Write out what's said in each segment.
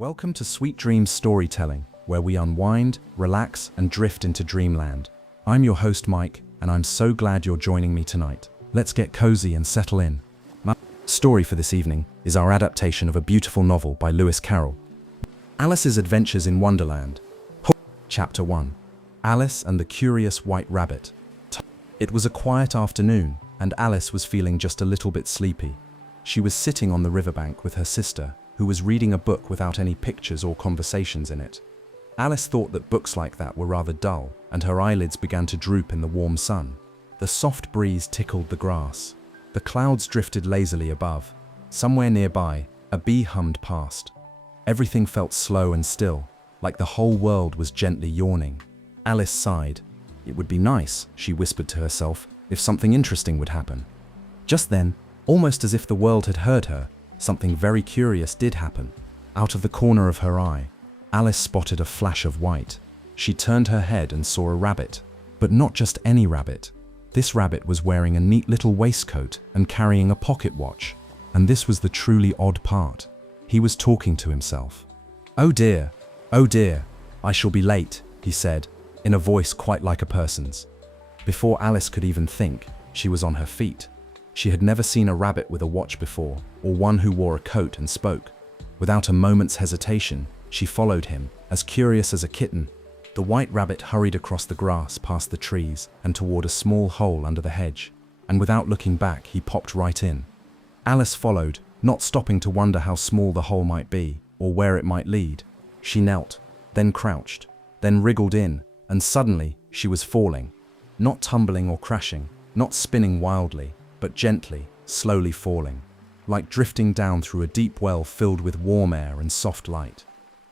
Welcome to Sweet Dreams Storytelling, where we unwind, relax, and drift into dreamland. I'm your host Mike, and I'm so glad you're joining me tonight. Let's get cozy and settle in. My story for this evening is our adaptation of a beautiful novel by Lewis Carroll, Alice's Adventures in Wonderland. Chapter 1. Alice and the Curious White Rabbit. It was a quiet afternoon, and Alice was feeling just a little bit sleepy. She was sitting on the riverbank with her sister, who was reading a book without any pictures or conversations in it. Alice thought that books like that were rather dull, and her eyelids began to droop in the warm sun. The soft breeze tickled the grass. The clouds drifted lazily above. Somewhere nearby, a bee hummed past. Everything felt slow and still, like the whole world was gently yawning. Alice sighed. It would be nice, she whispered to herself, if something interesting would happen. Just then, almost as if the world had heard her, something very curious did happen. Out of the corner of her eye, Alice spotted a flash of white. She turned her head and saw a rabbit. But not just any rabbit. This rabbit was wearing a neat little waistcoat and carrying a pocket watch. And this was the truly odd part. He was talking to himself. Oh dear, I shall be late," he said, in a voice quite like a person's. Before Alice could even think, she was on her feet. She had never seen a rabbit with a watch before, or one who wore a coat and spoke. Without a moment's hesitation, she followed him, as curious as a kitten. The white rabbit hurried across the grass past the trees and toward a small hole under the hedge, and without looking back, he popped right in. Alice followed, not stopping to wonder how small the hole might be, or where it might lead. She knelt, then crouched, then wriggled in, and suddenly she was falling. Not tumbling or crashing, not spinning wildly, but gently, slowly falling, like drifting down through a deep well filled with warm air and soft light.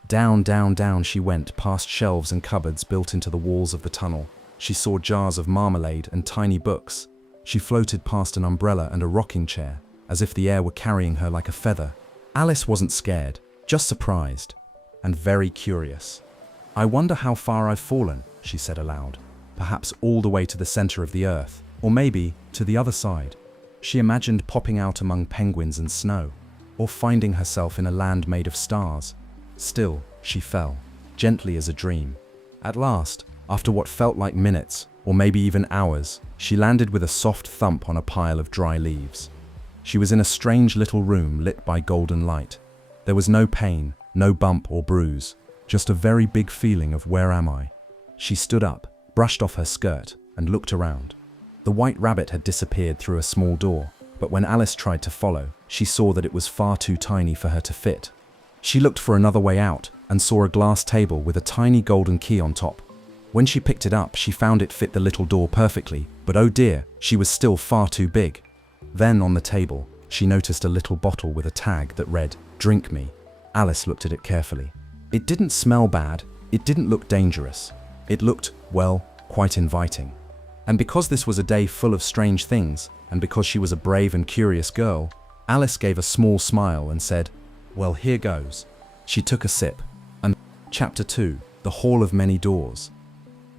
Down, down, down she went, past shelves and cupboards built into the walls of the tunnel. She saw jars of marmalade and tiny books. She floated past an umbrella and a rocking chair, as if the air were carrying her like a feather. Alice wasn't scared, just surprised, and very curious. "I wonder how far I've fallen," she said aloud. "Perhaps all the way to the center of the earth, or maybe to the other side." She imagined popping out among penguins and snow, or finding herself in a land made of stars. Still, she fell, gently as a dream. At last, after what felt like minutes, or maybe even hours, she landed with a soft thump on a pile of dry leaves. She was in a strange little room lit by golden light. There was no pain, no bump or bruise, just a very big feeling of where am I? She stood up, brushed off her skirt, and looked around. The white rabbit had disappeared through a small door, but when Alice tried to follow, she saw that it was far too tiny for her to fit. She looked for another way out and saw a glass table with a tiny golden key on top. When she picked it up, she found it fit the little door perfectly, but oh dear, she was still far too big. Then on the table, she noticed a little bottle with a tag that read, "Drink me." Alice looked at it carefully. It didn't smell bad, it didn't look dangerous. It looked, well, quite inviting. And because this was a day full of strange things, and because she was a brave and curious girl, Alice gave a small smile and said, "Well, here goes." She took a sip. And Chapter 2. The Hall of Many Doors.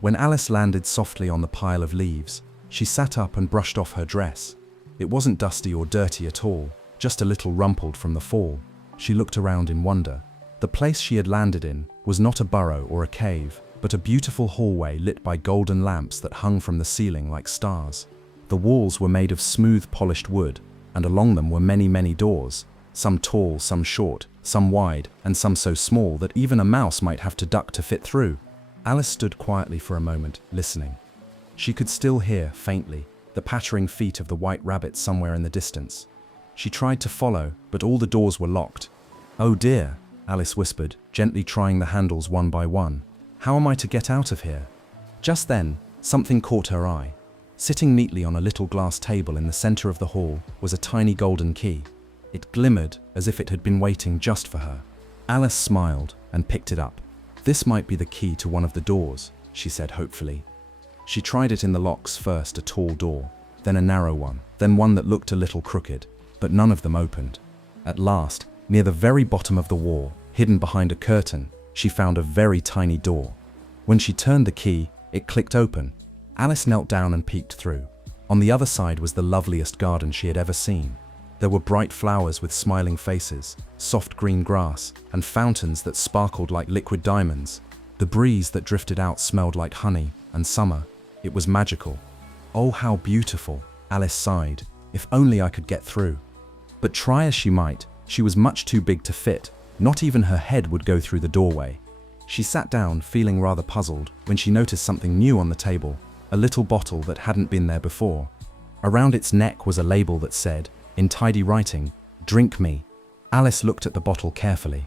When Alice landed softly on the pile of leaves, she sat up and brushed off her dress. It wasn't dusty or dirty at all, just a little rumpled from the fall. She looked around in wonder. The place she had landed in was not a burrow or a cave, but a beautiful hallway lit by golden lamps that hung from the ceiling like stars. The walls were made of smooth, polished wood, and along them were many, many doors, some tall, some short, some wide, and some so small that even a mouse might have to duck to fit through. Alice stood quietly for a moment, listening. She could still hear, faintly, the pattering feet of the white rabbit somewhere in the distance. She tried to follow, but all the doors were locked. "Oh dear," Alice whispered, gently trying the handles one by one. "How am I to get out of here?" Just then, something caught her eye. Sitting neatly on a little glass table in the center of the hall was a tiny golden key. It glimmered as if it had been waiting just for her. Alice smiled and picked it up. "This might be the key to one of the doors," she said hopefully. She tried it in the locks first, a tall door, then a narrow one, then one that looked a little crooked, but none of them opened. At last, near the very bottom of the wall, hidden behind a curtain, she found a very tiny door. When she turned the key, it clicked open. Alice knelt down and peeked through. On the other side was the loveliest garden she had ever seen. There were bright flowers with smiling faces, soft green grass, and fountains that sparkled like liquid diamonds. The breeze that drifted out smelled like honey and summer. It was magical. "Oh, how beautiful," Alice sighed. "If only I could get through." But try as she might, she was much too big to fit. Not even her head would go through the doorway. She sat down, feeling rather puzzled, when she noticed something new on the table, a little bottle that hadn't been there before. Around its neck was a label that said, in tidy writing, "Drink me." Alice looked at the bottle carefully.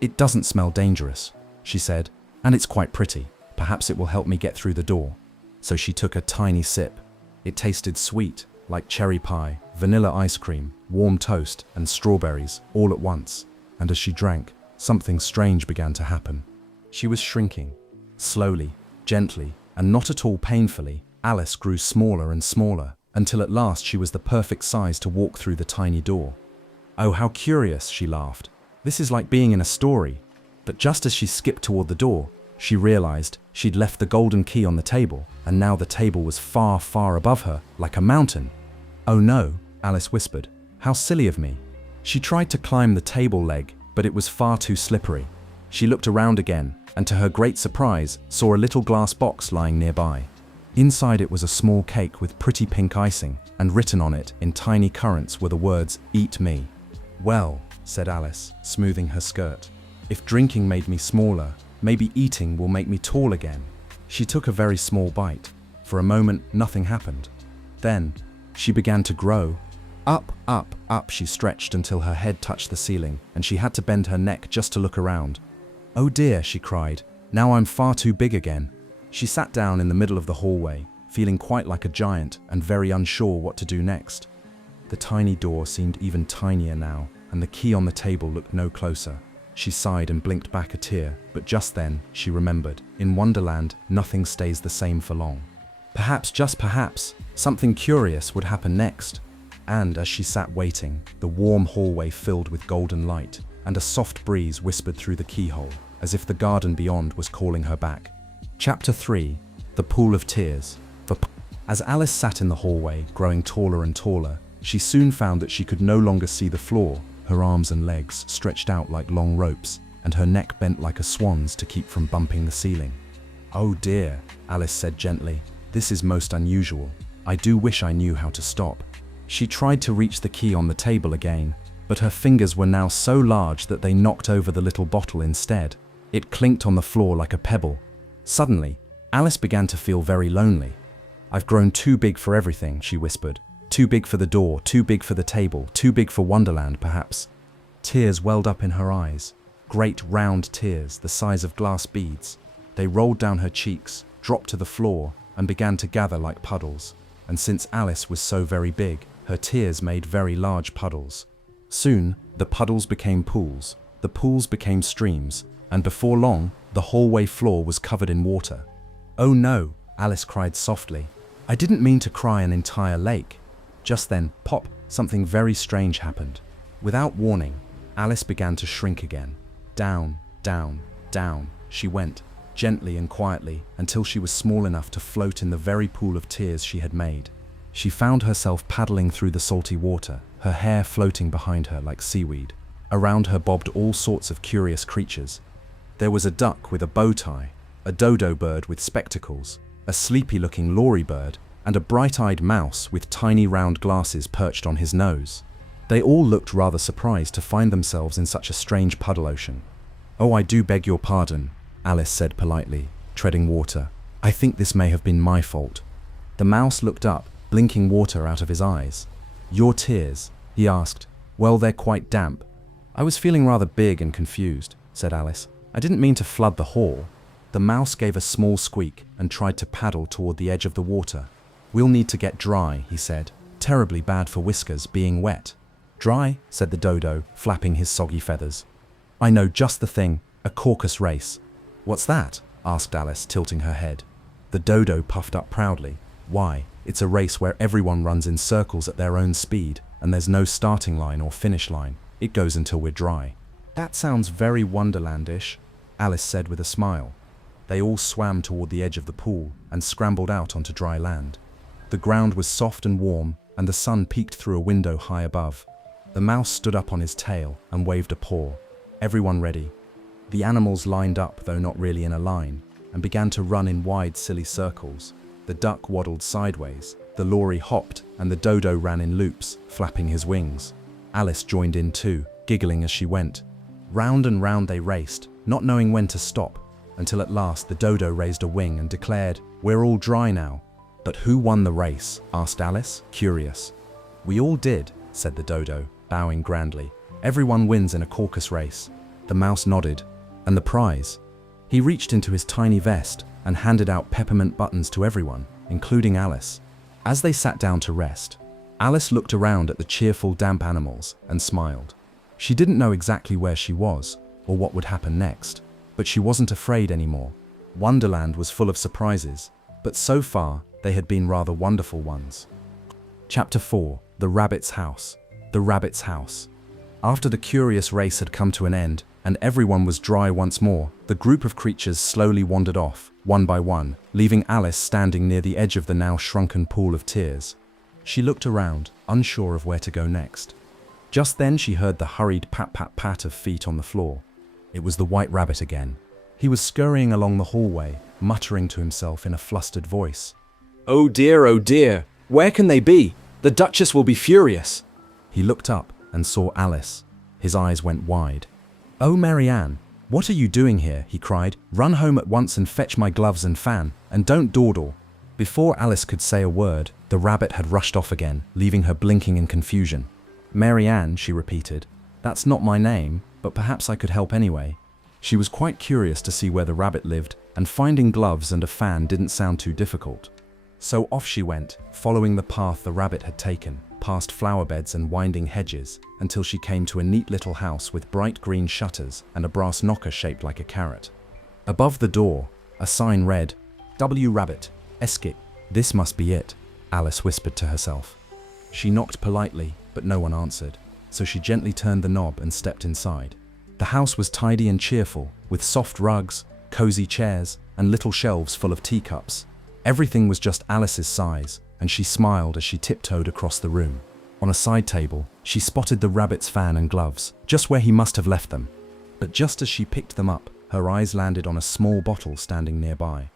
"It doesn't smell dangerous," she said, "and it's quite pretty. Perhaps it will help me get through the door." So she took a tiny sip. It tasted sweet, like cherry pie, vanilla ice cream, warm toast, and strawberries, all at once. And as she drank, something strange began to happen. She was shrinking. Slowly, gently, and not at all painfully, Alice grew smaller and smaller, until at last she was the perfect size to walk through the tiny door. "Oh, how curious," she laughed. "This is like being in a story." But just as she skipped toward the door, she realized she'd left the golden key on the table, and now the table was far, far above her, like a mountain. "Oh no," Alice whispered. "How silly of me." She tried to climb the table leg, but it was far too slippery. She looked around again, and to her great surprise, saw a little glass box lying nearby. Inside it was a small cake with pretty pink icing, and written on it in tiny currants were the words, "Eat me." "Well," said Alice, smoothing her skirt, "if drinking made me smaller, maybe eating will make me tall again." She took a very small bite. For a moment, nothing happened. Then, she began to grow. Up, up, up she stretched until her head touched the ceiling, and she had to bend her neck just to look around. "Oh dear," she cried, "now I'm far too big again." She sat down in the middle of the hallway, feeling quite like a giant and very unsure what to do next. The tiny door seemed even tinier now, and the key on the table looked no closer. She sighed and blinked back a tear, but just then she remembered, in Wonderland, nothing stays the same for long. Perhaps, just perhaps, something curious would happen next. And as she sat waiting, the warm hallway filled with golden light, and a soft breeze whispered through the keyhole, as if the garden beyond was calling her back. Chapter 3: The Pool of Tears. As Alice sat in the hallway, growing taller and taller, she soon found that she could no longer see the floor. Her arms and legs stretched out like long ropes, and her neck bent like a swan's to keep from bumping the ceiling. "Oh dear," Alice said gently, "this is most unusual. I do wish I knew how to stop." She tried to reach the key on the table again, but her fingers were now so large that they knocked over the little bottle instead. It clinked on the floor like a pebble. Suddenly, Alice began to feel very lonely. "I've grown too big for everything," she whispered. "Too big for the door, too big for the table, too big for Wonderland, perhaps." Tears welled up in her eyes, great round tears the size of glass beads. They rolled down her cheeks, dropped to the floor, and began to gather like puddles. And since Alice was so very big, her tears made very large puddles. Soon, the puddles became pools, the pools became streams, and before long, the hallway floor was covered in water. "Oh no," Alice cried softly. "I didn't mean to cry an entire lake." Just then, pop, something very strange happened. Without warning, Alice began to shrink again. Down, down, down, she went, gently and quietly, until she was small enough to float in the very pool of tears she had made. She found herself paddling through the salty water, her hair floating behind her like seaweed. Around her bobbed all sorts of curious creatures. There was a duck with a bow tie, a dodo bird with spectacles, a sleepy-looking lory bird, and a bright-eyed mouse with tiny round glasses perched on his nose. They all looked rather surprised to find themselves in such a strange puddle ocean. "Oh, I do beg your pardon," Alice said politely, treading water. "I think this may have been my fault." The mouse looked up, blinking water out of his eyes. "Your tears?" he asked. "Well, they're quite damp." "I was feeling rather big and confused," said Alice. "I didn't mean to flood the hall." The mouse gave a small squeak and tried to paddle toward the edge of the water. "We'll need to get dry," he said. "Terribly bad for Whiskers being wet." "Dry?" said the dodo, flapping his soggy feathers. "I know just the thing, a caucus race." "What's that?" asked Alice, tilting her head. The dodo puffed up proudly. "Why, it's a race where everyone runs in circles at their own speed, and there's no starting line or finish line. It goes until we're dry." "That sounds very Wonderlandish," Alice said with a smile. They all swam toward the edge of the pool and scrambled out onto dry land. The ground was soft and warm, and the sun peeked through a window high above. The mouse stood up on his tail and waved a paw. Everyone ready. The animals lined up, though not really in a line, and began to run in wide, silly circles. The duck waddled sideways, the lory hopped, and the dodo ran in loops, flapping his wings. Alice joined in too, giggling as she went. Round and round they raced, not knowing when to stop, until at last the dodo raised a wing and declared, "We're all dry now." "But who won the race?" asked Alice, curious. "We all did," said the dodo, bowing grandly. "Everyone wins in a caucus race." The mouse nodded. "And the prize?" He reached into his tiny vest and handed out peppermint buttons to everyone, including Alice. As they sat down to rest, Alice looked around at the cheerful, damp animals and smiled. She didn't know exactly where she was or what would happen next, but she wasn't afraid anymore. Wonderland was full of surprises, but so far they had been rather wonderful ones. Chapter 4: The Rabbit's House. The Rabbit's House. After the curious race had come to an end and everyone was dry once more, the group of creatures slowly wandered off, one by one, leaving Alice standing near the edge of the now shrunken pool of tears. She looked around, unsure of where to go next. Just then she heard the hurried pat-pat-pat of feet on the floor. It was the White Rabbit again. He was scurrying along the hallway, muttering to himself in a flustered voice. Oh dear, where can they be? The Duchess will be furious." He looked up and saw Alice. His eyes went wide. "Oh, Marianne, what are you doing here?" he cried. "Run home at once and fetch my gloves and fan, and don't dawdle." Before Alice could say a word, the rabbit had rushed off again, leaving her blinking in confusion. "Marianne," she repeated. "That's not my name, but perhaps I could help anyway." She was quite curious to see where the rabbit lived, and finding gloves and a fan didn't sound too difficult. So off she went, following the path the rabbit had taken, past flower beds and winding hedges, until she came to a neat little house with bright green shutters and a brass knocker shaped like a carrot. Above the door, a sign read, "W. Rabbit, Escape." "This must be it," Alice whispered to herself. She knocked politely, but no one answered, so she gently turned the knob and stepped inside. The house was tidy and cheerful, with soft rugs, cozy chairs, and little shelves full of teacups. Everything was just Alice's size, and she smiled as she tiptoed across the room. On a side table, she spotted the rabbit's fan and gloves, just where he must have left them. But just as she picked them up, her eyes landed on a small bottle standing nearby.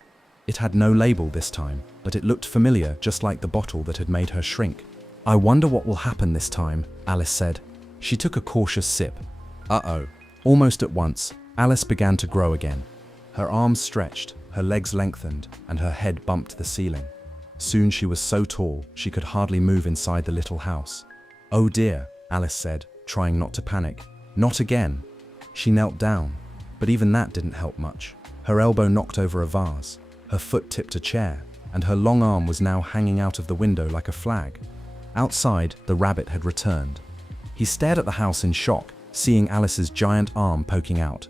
It had no label this time, but it looked familiar, just like the bottle that had made her shrink. "I wonder what will happen this time," Alice said. She took a cautious sip. Uh-oh. Almost at once, Alice began to grow again. Her arms stretched, her legs lengthened, and her head bumped the ceiling. Soon she was so tall, she could hardly move inside the little house. "Oh dear," Alice said, trying not to panic. "Not again." She knelt down, but even that didn't help much. Her elbow knocked over a vase, her foot tipped a chair, and her long arm was now hanging out of the window like a flag. Outside, the rabbit had returned. He stared at the house in shock, seeing Alice's giant arm poking out.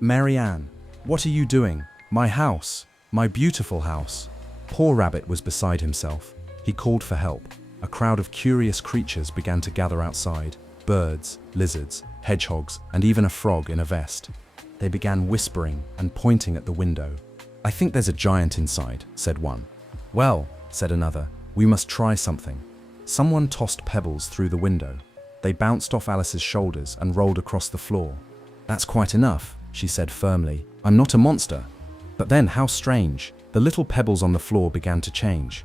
"Marianne, what are you doing? My house, my beautiful house." Poor Rabbit was beside himself. He called for help. A crowd of curious creatures began to gather outside. Birds, lizards, hedgehogs, and even a frog in a vest. They began whispering and pointing at the window. "I think there's a giant inside," said one. "Well," said another, "we must try something." Someone tossed pebbles through the window. They bounced off Alice's shoulders and rolled across the floor. "That's quite enough," she said firmly. "I'm not a monster." But then, how strange, the little pebbles on the floor began to change.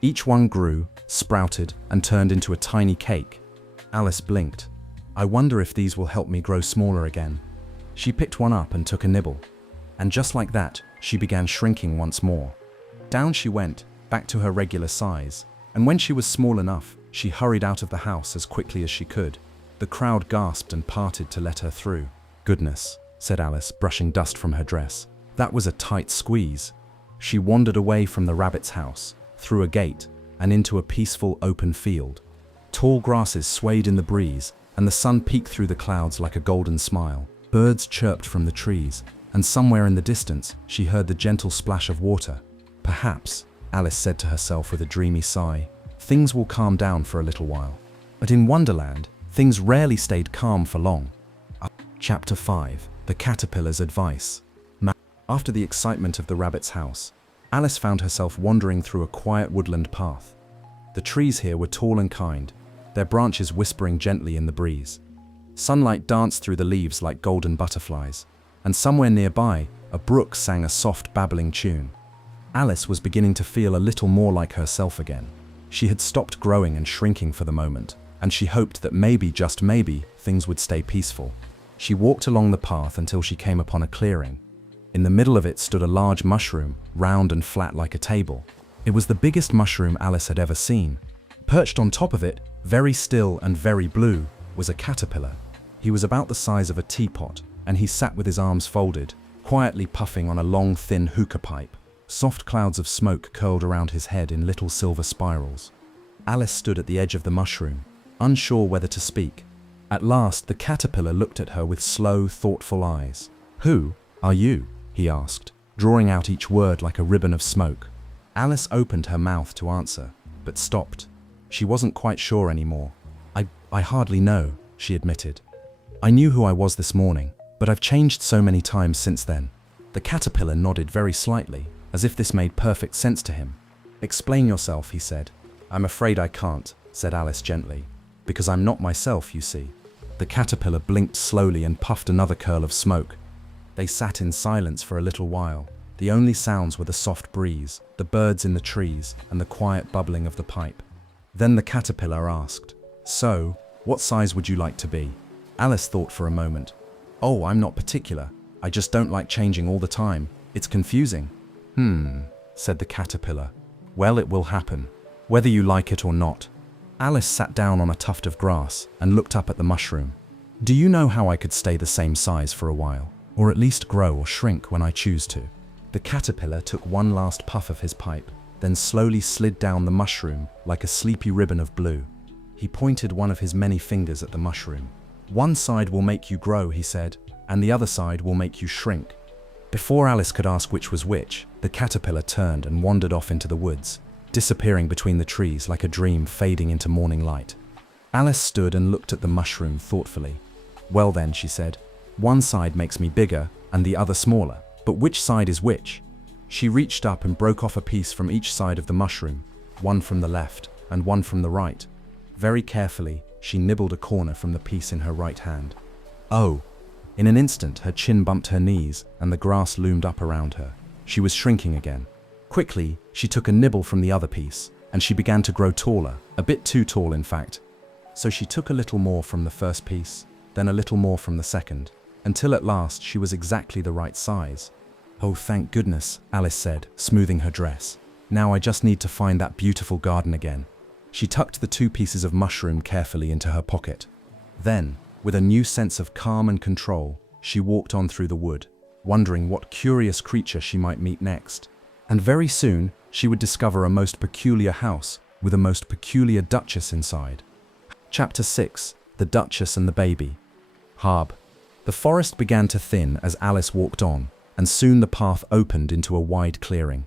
Each one grew, sprouted, and turned into a tiny cake. Alice blinked. "I wonder if these will help me grow smaller again." She picked one up and took a nibble. And just like that, she began shrinking once more. Down she went, back to her regular size, and when she was small enough, she hurried out of the house as quickly as she could. The crowd gasped and parted to let her through. "Goodness," said Alice, brushing dust from her dress. "That was a tight squeeze." She wandered away from the rabbit's house, through a gate, and into a peaceful open field. Tall grasses swayed in the breeze, and the sun peeked through the clouds like a golden smile. Birds chirped from the trees, and somewhere in the distance, she heard the gentle splash of water. "Perhaps," Alice said to herself with a dreamy sigh, "things will calm down for a little while." But in Wonderland, things rarely stayed calm for long. Chapter 5: The Caterpillar's Advice. After the excitement of the rabbit's house, Alice found herself wandering through a quiet woodland path. The trees here were tall and kind, their branches whispering gently in the breeze. Sunlight danced through the leaves like golden butterflies, and somewhere nearby, a brook sang a soft babbling tune. Alice was beginning to feel a little more like herself again. She had stopped growing and shrinking for the moment, and she hoped that maybe, just maybe, things would stay peaceful. She walked along the path until she came upon a clearing. In the middle of it stood a large mushroom, round and flat like a table. It was the biggest mushroom Alice had ever seen. Perched on top of it, very still and very blue, was a caterpillar. He was about the size of a teapot, and he sat with his arms folded, quietly puffing on a long, thin hookah pipe. Soft clouds of smoke curled around his head in little silver spirals. Alice stood at the edge of the mushroom, unsure whether to speak. At last, the caterpillar looked at her with slow, thoughtful eyes. "Who are you?" he asked, drawing out each word like a ribbon of smoke. Alice opened her mouth to answer, but stopped. She wasn't quite sure anymore. I hardly know," she admitted. "I knew who I was this morning, but I've changed so many times since then." The caterpillar nodded very slightly, as if this made perfect sense to him. "Explain yourself," he said. "I'm afraid I can't," said Alice gently, "because I'm not myself, you see." The caterpillar blinked slowly and puffed another curl of smoke. They sat in silence for a little while. The only sounds were the soft breeze, the birds in the trees, and the quiet bubbling of the pipe. Then the caterpillar asked, "So, what size would you like to be?" Alice thought for a moment. "Oh, I'm not particular. I just don't like changing all the time. It's confusing." Said the caterpillar. "Well, it will happen, whether you like it or not." Alice sat down on a tuft of grass and looked up at the mushroom. "Do you know how I could stay the same size for a while, or at least grow or shrink when I choose to?" The caterpillar took one last puff of his pipe, then slowly slid down the mushroom like a sleepy ribbon of blue. He pointed one of his many fingers at the mushroom. "One side will make you grow," he said, "and the other side will make you shrink." Before Alice could ask which was which, the caterpillar turned and wandered off into the woods, disappearing between the trees like a dream fading into morning light. Alice stood and looked at the mushroom thoughtfully. "Well then," she said, "one side makes me bigger and the other smaller, but which side is which?" She reached up and broke off a piece from each side of the mushroom, one from the left and one from the right. Very carefully, she nibbled a corner from the piece in her right hand. "Oh!" In an instant, her chin bumped her knees and the grass loomed up around her. She was shrinking again. Quickly, she took a nibble from the other piece, and she began to grow taller, a bit too tall in fact. So she took a little more from the first piece, then a little more from the second, until at last she was exactly the right size. "Oh, thank goodness," Alice said, smoothing her dress. "Now I just need to find that beautiful garden again." She tucked the two pieces of mushroom carefully into her pocket. Then, with a new sense of calm and control, she walked on through the wood, wondering what curious creature she might meet next. And very soon, she would discover a most peculiar house with a most peculiar duchess inside. Chapter 6: The Duchess and the Baby. Harb. The forest began to thin as Alice walked on, and soon the path opened into a wide clearing.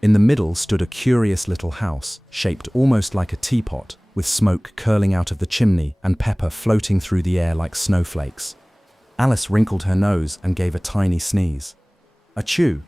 In the middle stood a curious little house, shaped almost like a teapot, with smoke curling out of the chimney and pepper floating through the air like snowflakes. Alice wrinkled her nose and gave a tiny sneeze. Achoo!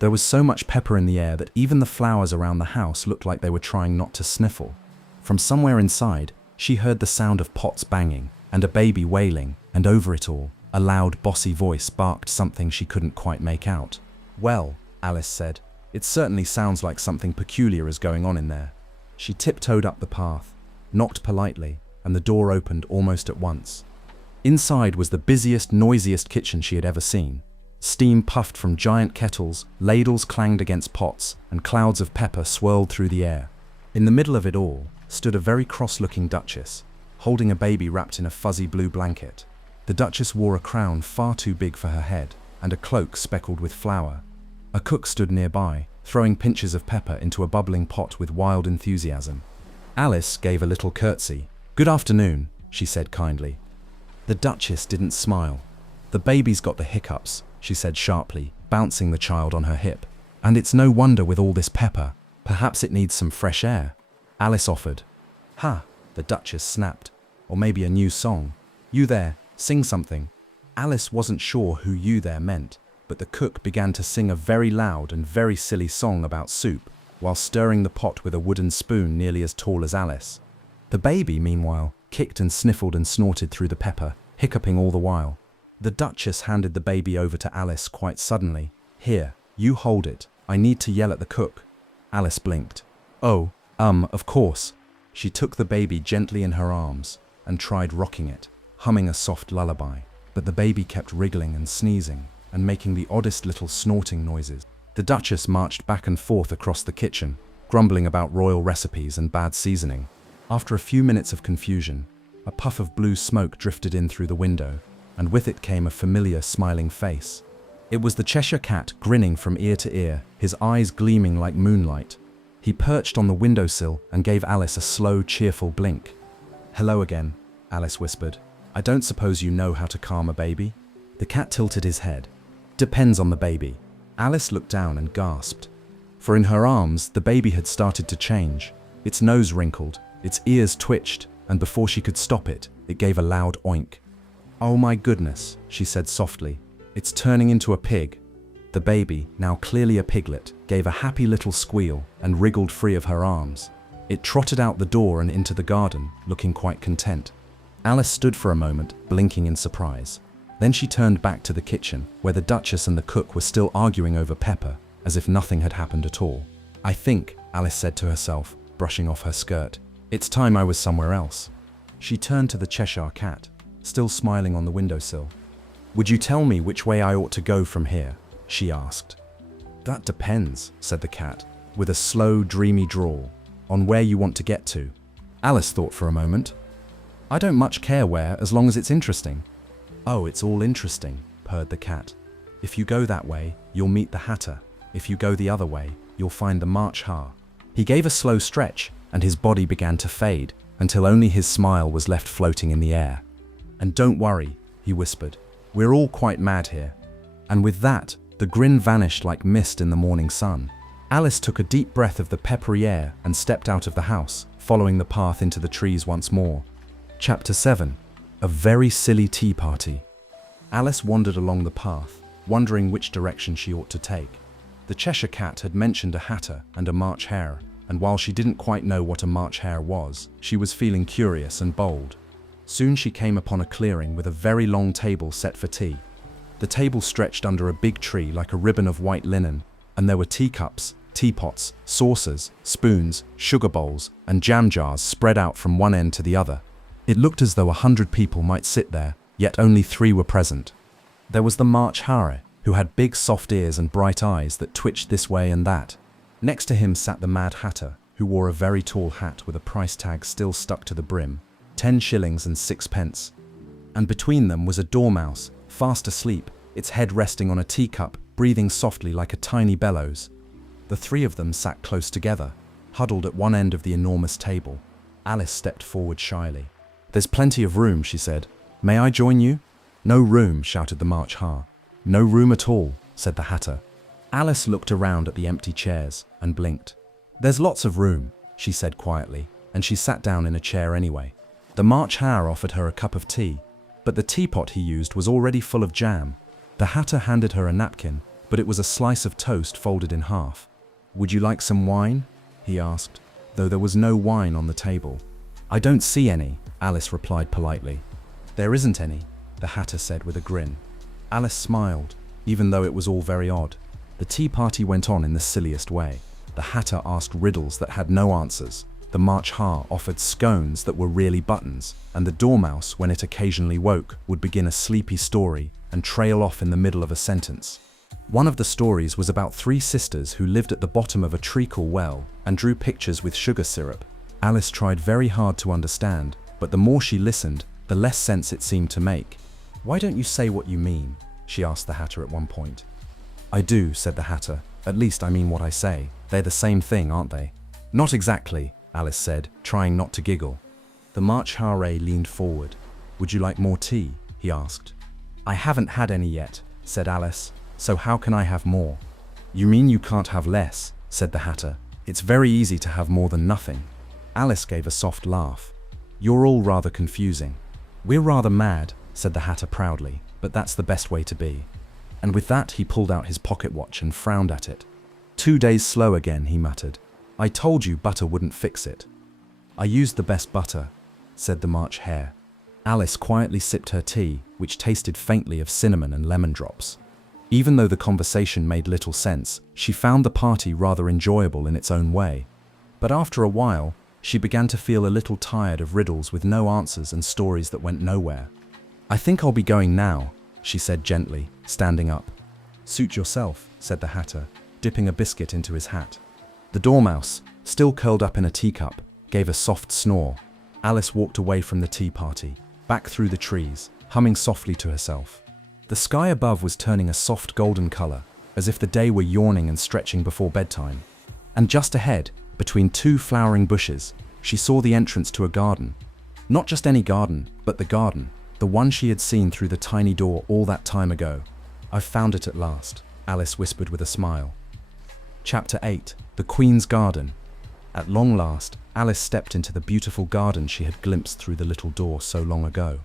There was so much pepper in the air that even the flowers around the house looked like they were trying not to sniffle. From somewhere inside, she heard the sound of pots banging and a baby wailing, and over it all, a loud, bossy voice barked something she couldn't quite make out. "Well," Alice said, "it certainly sounds like something peculiar is going on in there." She tiptoed up the path, knocked politely, and the door opened almost at once. Inside was the busiest, noisiest kitchen she had ever seen. Steam puffed from giant kettles, ladles clanged against pots, and clouds of pepper swirled through the air. In the middle of it all stood a very cross-looking duchess, holding a baby wrapped in a fuzzy blue blanket. The duchess wore a crown far too big for her head, and a cloak speckled with flour. A cook stood nearby, throwing pinches of pepper into a bubbling pot with wild enthusiasm. Alice gave a little curtsy. "Good afternoon," she said kindly. The duchess didn't smile. "The baby's got the hiccups," she said sharply, bouncing the child on her hip. "And it's no wonder with all this pepper. Perhaps it needs some fresh air," Alice offered. "Ha," the duchess snapped. "Or maybe a new song. You there, sing something." Alice wasn't sure who "you there" meant, but the cook began to sing a very loud and very silly song about soup, while stirring the pot with a wooden spoon nearly as tall as Alice. The baby, meanwhile, kicked and sniffled and snorted through the pepper, hiccuping all the while. The Duchess handed the baby over to Alice quite suddenly. "Here, you hold it. I need to yell at the cook." Alice blinked. "Oh, of course." She took the baby gently in her arms and tried rocking it, humming a soft lullaby. But the baby kept wriggling and sneezing and making the oddest little snorting noises. The Duchess marched back and forth across the kitchen, grumbling about royal recipes and bad seasoning. After a few minutes of confusion, a puff of blue smoke drifted in through the window, and with it came a familiar smiling face. It was the Cheshire Cat, grinning from ear to ear, his eyes gleaming like moonlight. He perched on the windowsill and gave Alice a slow, cheerful blink. "Hello again," Alice whispered. "I don't suppose you know how to calm a baby?" The cat tilted his head. "Depends on the baby." Alice looked down and gasped. For in her arms, the baby had started to change. Its nose wrinkled, its ears twitched, and before she could stop it, it gave a loud oink. "Oh my goodness," she said softly. "It's turning into a pig." The baby, now clearly a piglet, gave a happy little squeal and wriggled free of her arms. It trotted out the door and into the garden, looking quite content. Alice stood for a moment, blinking in surprise. Then she turned back to the kitchen, where the Duchess and the cook were still arguing over pepper, as if nothing had happened at all. "I think," Alice said to herself, brushing off her skirt, "it's time I was somewhere else." She turned to the Cheshire Cat, still smiling on the windowsill. "Would you tell me which way I ought to go from here?" she asked. "That depends," said the cat, with a slow, dreamy drawl, "on where you want to get to." Alice thought for a moment. "I don't much care where, as long as it's interesting." "Oh, it's all interesting," purred the cat. "If you go that way, you'll meet the Hatter. If you go the other way, you'll find the March Hare." He gave a slow stretch, and his body began to fade, until only his smile was left floating in the air. "And don't worry," he whispered. "We're all quite mad here." And with that, the grin vanished like mist in the morning sun. Alice took a deep breath of the peppery air and stepped out of the house, following the path into the trees once more. Chapter 7. A Very Silly Tea Party. Alice wandered along the path, wondering which direction she ought to take. The Cheshire Cat had mentioned a Hatter and a March Hare, and while she didn't quite know what a March Hare was, she was feeling curious and bold. Soon she came upon a clearing with a very long table set for tea. The table stretched under a big tree like a ribbon of white linen, and there were teacups, teapots, saucers, spoons, sugar bowls, and jam jars spread out from one end to the other. It looked as though 100 people might sit there, yet only 3 were present. There was the March Hare, who had big soft ears and bright eyes that twitched this way and that. Next to him sat the Mad Hatter, who wore a very tall hat with a price tag still stuck to the brim, 10 shillings and 6 pence. And between them was a dormouse, fast asleep, its head resting on a teacup, breathing softly like a tiny bellows. The 3 of them sat close together, huddled at one end of the enormous table. Alice stepped forward shyly. "There's plenty of room," she said. "May I join you?" "No room," shouted the March Hare. "No room at all," said the Hatter. Alice looked around at the empty chairs and blinked. "There's lots of room," she said quietly, and she sat down in a chair anyway. The March Hare offered her a cup of tea, but the teapot he used was already full of jam. The Hatter handed her a napkin, but it was a slice of toast folded in half. "Would you like some wine?" he asked, though there was no wine on the table. "I don't see any," Alice replied politely. "There isn't any," the Hatter said with a grin. Alice smiled, even though it was all very odd. The tea party went on in the silliest way. The Hatter asked riddles that had no answers. The March Hare offered scones that were really buttons, and the dormouse, when it occasionally woke, would begin a sleepy story and trail off in the middle of a sentence. One of the stories was about 3 sisters who lived at the bottom of a treacle well and drew pictures with sugar syrup. Alice tried very hard to understand, but the more she listened, the less sense it seemed to make. "Why don't you say what you mean?" she asked the Hatter at one point. "I do," said the Hatter. "At least I mean what I say. They're the same thing, aren't they?" "Not exactly," Alice said, trying not to giggle. The March Hare leaned forward. "Would you like more tea?" he asked. "I haven't had any yet," said Alice, "so how can I have more?" "You mean you can't have less?" said the Hatter. "It's very easy to have more than nothing." Alice gave a soft laugh. "You're all rather confusing." "We're rather mad," said the Hatter proudly, "but that's the best way to be." And with that he pulled out his pocket watch and frowned at it. 2 days slow again," he muttered. "I told you butter wouldn't fix it." I used the best butter, said the March Hare. Alice quietly sipped her tea, which tasted faintly of cinnamon and lemon drops. Even though the conversation made little sense, she found the party rather enjoyable in its own way. But after a while, she began to feel a little tired of riddles with no answers and stories that went nowhere. I think I'll be going now, she said gently, standing up. Suit yourself, said the Hatter, dipping a biscuit into his hat. The Dormouse, still curled up in a teacup, gave a soft snore. Alice walked away from the tea party, back through the trees, humming softly to herself. The sky above was turning a soft golden color, as if the day were yawning and stretching before bedtime. And just ahead, between two flowering bushes, she saw the entrance to a garden. Not just any garden, but the garden, the one she had seen through the tiny door all that time ago. I've found it at last, Alice whispered with a smile. Chapter 8: The Queen's Garden. At long last, Alice stepped into the beautiful garden she had glimpsed through the little door so long ago.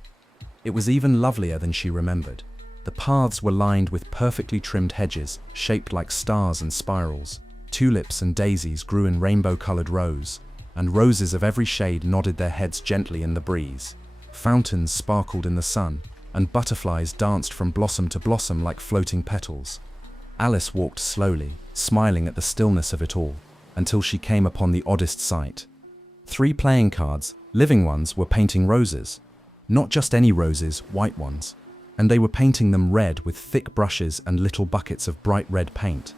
It was even lovelier than she remembered. The paths were lined with perfectly trimmed hedges, shaped like stars and spirals. Tulips and daisies grew in rainbow-colored rows, and roses of every shade nodded their heads gently in the breeze. Fountains sparkled in the sun, and butterflies danced from blossom to blossom like floating petals. Alice walked slowly, smiling at the stillness of it all, until she came upon the oddest sight. 3 playing cards, living ones, were painting roses. Not just any roses, white ones. And they were painting them red with thick brushes and little buckets of bright red paint.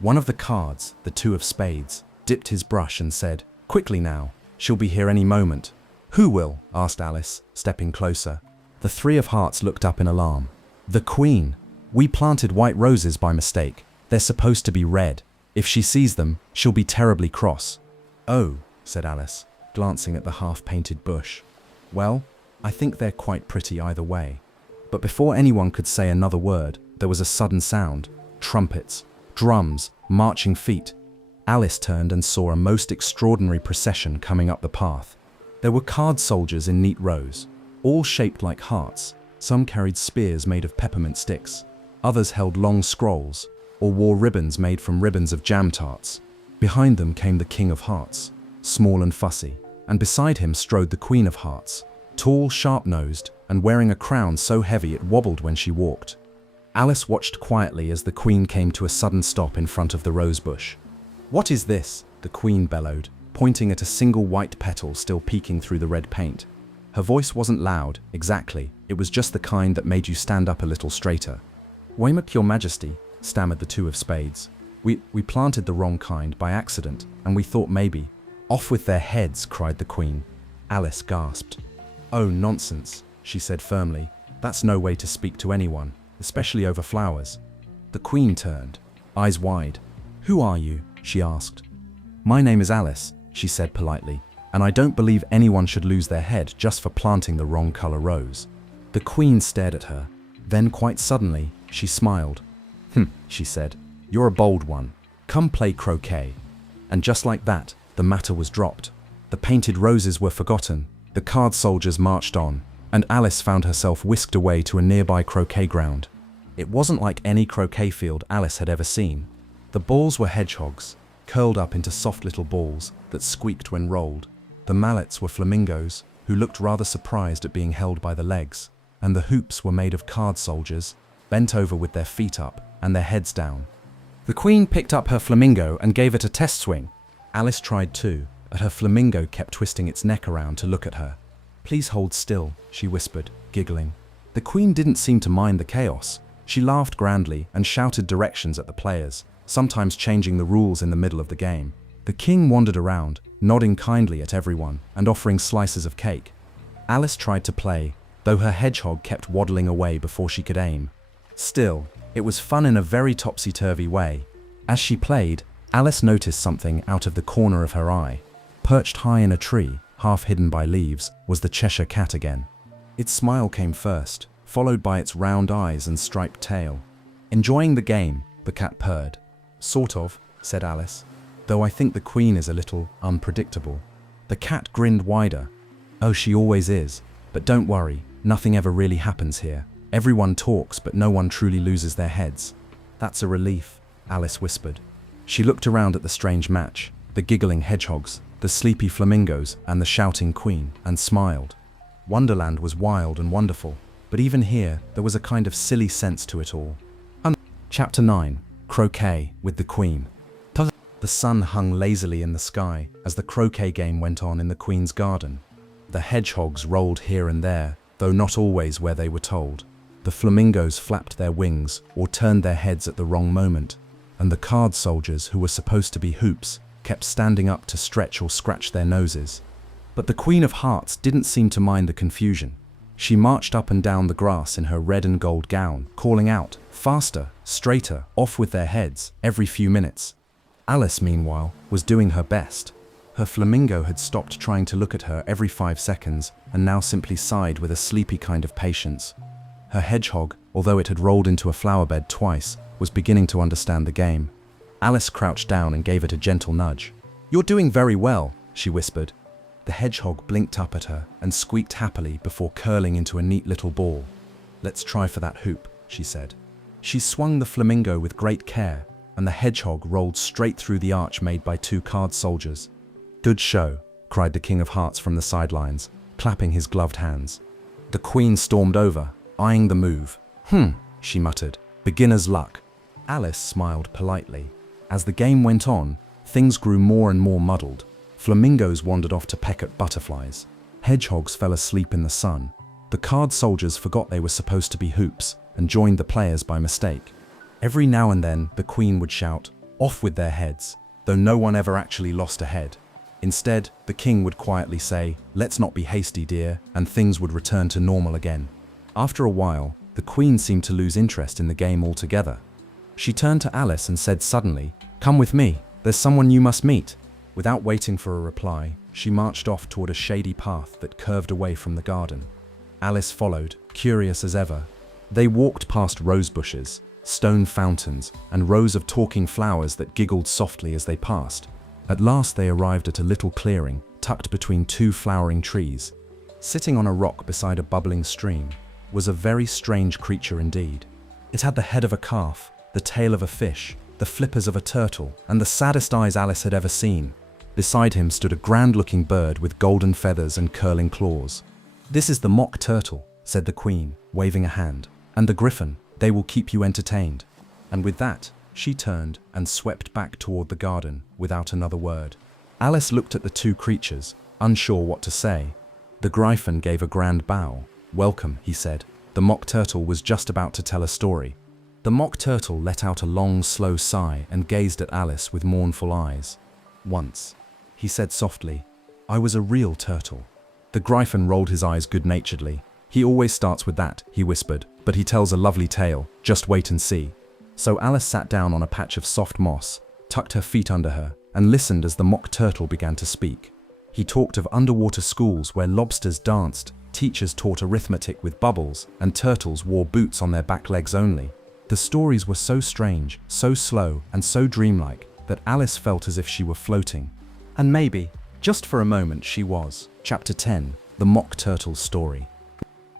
One of the cards, the 2 of spades, dipped his brush and said, "Quickly now, she'll be here any moment." "Who will?" asked Alice, stepping closer. The 3 of hearts looked up in alarm. "The Queen. We planted white roses by mistake. They're supposed to be red. If she sees them, she'll be terribly cross." "Oh," said Alice, glancing at the half-painted bush. "Well, I think they're quite pretty either way." But before anyone could say another word, there was a sudden sound. Trumpets, drums, marching feet. Alice turned and saw a most extraordinary procession coming up the path. There were card soldiers in neat rows, all shaped like hearts. Some carried spears made of peppermint sticks. Others held long scrolls, or wore ribbons made from ribbons of jam tarts. Behind them came the King of Hearts, small and fussy, and beside him strode the Queen of Hearts, tall, sharp-nosed, and wearing a crown so heavy it wobbled when she walked. Alice watched quietly as the Queen came to a sudden stop in front of the rose bush. "What is this?" the Queen bellowed, pointing at a single white petal still peeking through the red paint. Her voice wasn't loud, exactly, it was just the kind that made you stand up a little straighter. "Waymark, your Majesty," stammered the 2 of spades. We planted the wrong kind by accident, and we thought maybe—" "Off with their heads," cried the Queen. Alice gasped. "Oh, nonsense," she said firmly. "That's no way to speak to anyone, especially over flowers." The Queen turned, eyes wide. "Who are you?" she asked. "My name is Alice," she said politely, "and I don't believe anyone should lose their head just for planting the wrong color rose." The Queen stared at her. Then quite suddenly, she smiled. She said, "You're a bold one. Come play croquet." And just like that, the matter was dropped. The painted roses were forgotten, the card soldiers marched on, and Alice found herself whisked away to a nearby croquet ground. It wasn't like any croquet field Alice had ever seen. The balls were hedgehogs, curled up into soft little balls that squeaked when rolled. The mallets were flamingos, who looked rather surprised at being held by the legs, and the hoops were made of card soldiers, bent over with their feet up and their heads down. The Queen picked up her flamingo and gave it a test swing. Alice tried too, but her flamingo kept twisting its neck around to look at her. "Please hold still," she whispered, giggling. The Queen didn't seem to mind the chaos. She laughed grandly and shouted directions at the players, sometimes changing the rules in the middle of the game. The King wandered around, nodding kindly at everyone and offering slices of cake. Alice tried to play, though her hedgehog kept waddling away before she could aim. Still, it was fun in a very topsy-turvy way. As she played, Alice noticed something out of the corner of her eye. Perched high in a tree, half hidden by leaves, was the Cheshire Cat again. Its smile came first, followed by its round eyes and striped tail. "Enjoying the game?" the cat purred. "Sort of," said Alice, "though I think the Queen is a little unpredictable." The cat grinned wider. "Oh, she always is. But don't worry, nothing ever really happens here. Everyone talks, but no one truly loses their heads." "That's a relief," Alice whispered. She looked around at the strange match, the giggling hedgehogs, the sleepy flamingos, and the shouting queen, and smiled. Wonderland was wild and wonderful, but even here there was a kind of silly sense to it all. Chapter 9. Croquet with the Queen. The sun hung lazily in the sky as the croquet game went on in the Queen's garden. The hedgehogs rolled here and there, though not always where they were told. The flamingos flapped their wings or turned their heads at the wrong moment, and the card soldiers, who were supposed to be hoops, kept standing up to stretch or scratch their noses. But the Queen of Hearts didn't seem to mind the confusion. She marched up and down the grass in her red and gold gown, calling out, "Faster, straighter, off with their heads," every few minutes. Alice, meanwhile, was doing her best. Her flamingo had stopped trying to look at her every 5 seconds and now simply sighed with a sleepy kind of patience. Her hedgehog, although it had rolled into a flower bed twice, was beginning to understand the game. Alice crouched down and gave it a gentle nudge. "You're doing very well," she whispered. The hedgehog blinked up at her and squeaked happily before curling into a neat little ball. "Let's try for that hoop," she said. She swung the flamingo with great care, and the hedgehog rolled straight through the arch made by 2 card soldiers. "Good show," cried the King of Hearts from the sidelines, clapping his gloved hands. The Queen stormed over, eyeing the move. She muttered. "Beginner's luck." Alice smiled politely. As the game went on, things grew more and more muddled. Flamingos wandered off to peck at butterflies. Hedgehogs fell asleep in the sun. The card soldiers forgot they were supposed to be hoops and joined the players by mistake. Every now and then, the Queen would shout, "Off with their heads," though no one ever actually lost a head. Instead, the King would quietly say, "Let's not be hasty, dear," and things would return to normal again. After a while, the Queen seemed to lose interest in the game altogether. She turned to Alice and said suddenly, "Come with me, there's someone you must meet." Without waiting for a reply, she marched off toward a shady path that curved away from the garden. Alice followed, curious as ever. They walked past rose bushes, stone fountains, and rows of talking flowers that giggled softly as they passed. At last they arrived at a little clearing, tucked between 2 flowering trees. Sitting on a rock beside a bubbling stream was a very strange creature indeed. It had the head of a calf, the tail of a fish, the flippers of a turtle, and the saddest eyes Alice had ever seen. Beside him stood a grand-looking bird with golden feathers and curling claws. "This is the mock turtle," said the Queen, waving a hand, "and the griffin. They will keep you entertained." And with that, she turned and swept back toward the garden without another word. Alice looked at the 2 creatures, unsure what to say. The griffin gave a grand bow. "Welcome," he said. The mock turtle was just about to tell a story. The mock turtle let out a long, slow sigh and gazed at Alice with mournful eyes. "Once," he said softly, "I was a real turtle." The griffin rolled his eyes good-naturedly. "He always starts with that," he whispered, "but he tells a lovely tale. Just wait and see." So Alice sat down on a patch of soft moss, tucked her feet under her, and listened as the mock turtle began to speak. He talked of underwater schools where lobsters danced, teachers taught arithmetic with bubbles, and turtles wore boots on their back legs only. The stories were so strange, so slow, and so dreamlike that Alice felt as if she were floating. And maybe, just for a moment, she was. Chapter 10. The Mock Turtle's Story.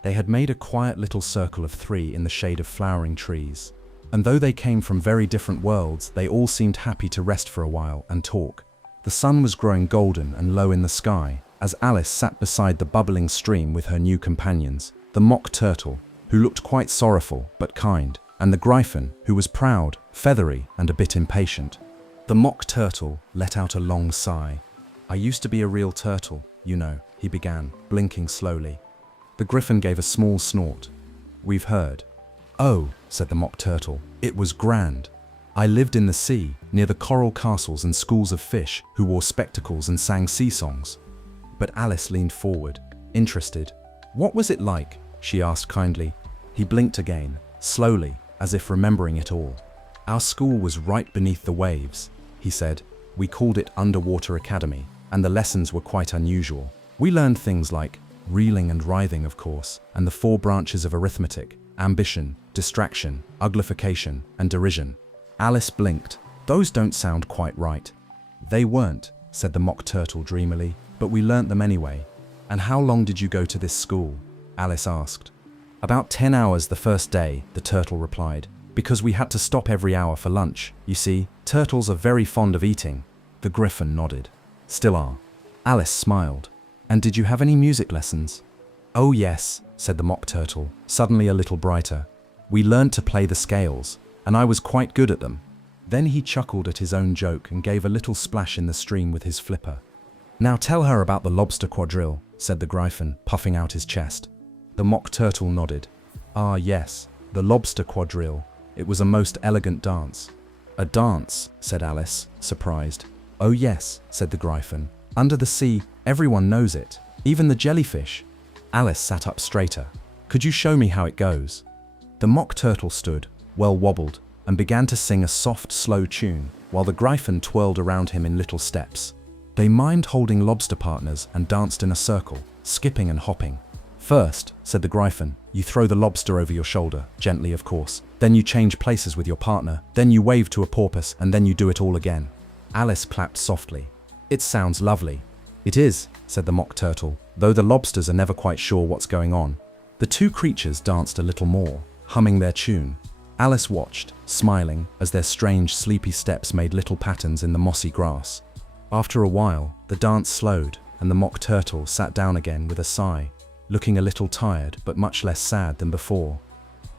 They had made a quiet little circle of 3 in the shade of flowering trees. And though they came from very different worlds, they all seemed happy to rest for a while and talk. The sun was growing golden and low in the sky as Alice sat beside the bubbling stream with her new companions, the Mock Turtle, who looked quite sorrowful but kind, and the Griffin, who was proud, feathery, and a bit impatient. The Mock Turtle let out a long sigh. "I used to be a real turtle, you know," he began, blinking slowly. The Griffin gave a small snort. "We've heard." "Oh," said the Mock Turtle, "it was grand. I lived in the sea, near the coral castles and schools of fish who wore spectacles and sang sea songs." But Alice leaned forward, interested. "What was it like?" she asked kindly. He blinked again, slowly, as if remembering it all. "Our school was right beneath the waves," he said. "We called it Underwater Academy, and the lessons were quite unusual. We learned things like reeling and writhing, of course, and the 4 branches of arithmetic: ambition, distraction, uglification, and derision." Alice blinked. "Those don't sound quite right." "They weren't," said the Mock Turtle dreamily, "but we learnt them anyway." "And how long did you go to this school?" Alice asked. "About 10 hours the first day," the turtle replied, "because we had to stop every hour for lunch. You see, turtles are very fond of eating." The Griffin nodded. "Still are," Alice smiled. And did you have any music lessons? Oh yes, said the Mock Turtle, suddenly a little brighter. We learned to play the scales, and I was quite good at them. Then he chuckled at his own joke and gave a little splash in the stream with his flipper. Now tell her about the lobster quadrille, said the Gryphon, puffing out his chest. The Mock Turtle nodded. Ah yes, the lobster quadrille. It was a most elegant dance. A dance, said Alice, surprised. Oh yes, said the Gryphon. Under the sea, everyone knows it, even the jellyfish. Alice sat up straighter. Could you show me how it goes? The Mock Turtle stood, well wobbled, and began to sing a soft, slow tune, while the Gryphon twirled around him in little steps. They mimed holding lobster partners and danced in a circle, skipping and hopping. First, said the Gryphon, you throw the lobster over your shoulder, gently of course. Then you change places with your partner, then you wave to a porpoise, and then you do it all again. Alice clapped softly. It sounds lovely. It is, said the Mock Turtle, though the lobsters are never quite sure what's going on. The two creatures danced a little more, humming their tune. Alice watched, smiling, as their strange, sleepy steps made little patterns in the mossy grass. After a while, the dance slowed, and the Mock Turtle sat down again with a sigh, looking a little tired but much less sad than before.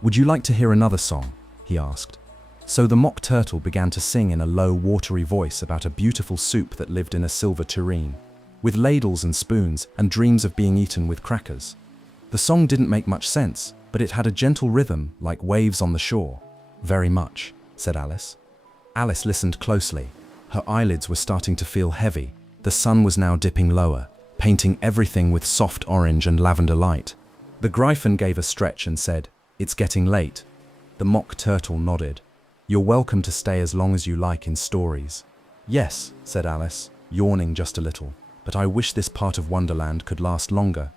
Would you like to hear another song? He asked. So the Mock Turtle began to sing in a low, watery voice about a beautiful soup that lived in a silver tureen, with ladles and spoons and dreams of being eaten with crackers. The song didn't make much sense, but it had a gentle rhythm like waves on the shore. Very much, said Alice. Alice listened closely. Her eyelids were starting to feel heavy. The sun was now dipping lower, painting everything with soft orange and lavender light. The Gryphon gave a stretch and said, "It's getting late." The Mock Turtle nodded. "You're welcome to stay as long as you like in stories." "Yes," said Alice, yawning just a little, "but I wish this part of Wonderland could last longer."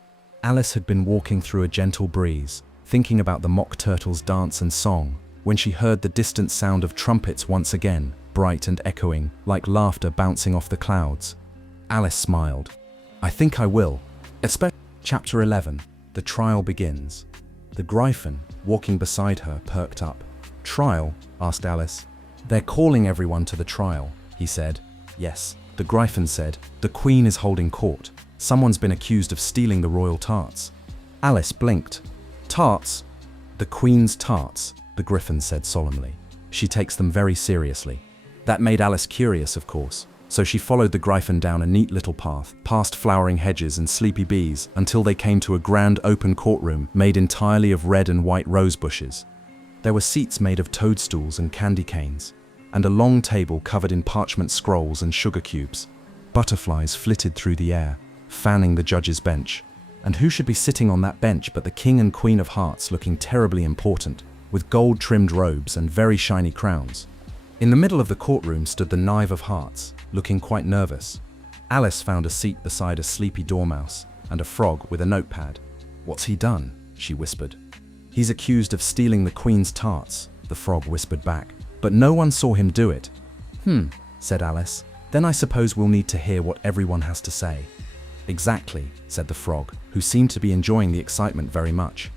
Alice had been walking through a gentle breeze, thinking about the Mock Turtle's dance and song, when she heard the distant sound of trumpets once again, bright and echoing, like laughter bouncing off the clouds. Alice smiled. "I think I will." Chapter 11. The Trial Begins. The Gryphon, walking beside her, perked up. "Trial?" asked Alice. "They're calling everyone to the trial," he said. "Yes," the Gryphon said. "The Queen is holding court. Someone's been accused of stealing the royal tarts." Alice blinked. "Tarts?" "The Queen's tarts," the Gryphon said solemnly. "She takes them very seriously." That made Alice curious, of course, so she followed the Gryphon down a neat little path, past flowering hedges and sleepy bees, until they came to a grand open courtroom made entirely of red and white rose bushes. There were seats made of toadstools and candy canes, and a long table covered in parchment scrolls and sugar cubes. Butterflies flitted through the air, fanning the judge's bench. And who should be sitting on that bench but the King and Queen of Hearts, looking terribly important, with gold-trimmed robes and very shiny crowns. In the middle of the courtroom stood the Knave of Hearts, looking quite nervous. Alice found a seat beside a sleepy dormouse and a frog with a notepad. "What's he done?" she whispered. "He's accused of stealing the Queen's tarts," the frog whispered back, "but no one saw him do it." Said Alice. "Then I suppose we'll need to hear what everyone has to say." "Exactly," said the frog, who seemed to be enjoying the excitement very much.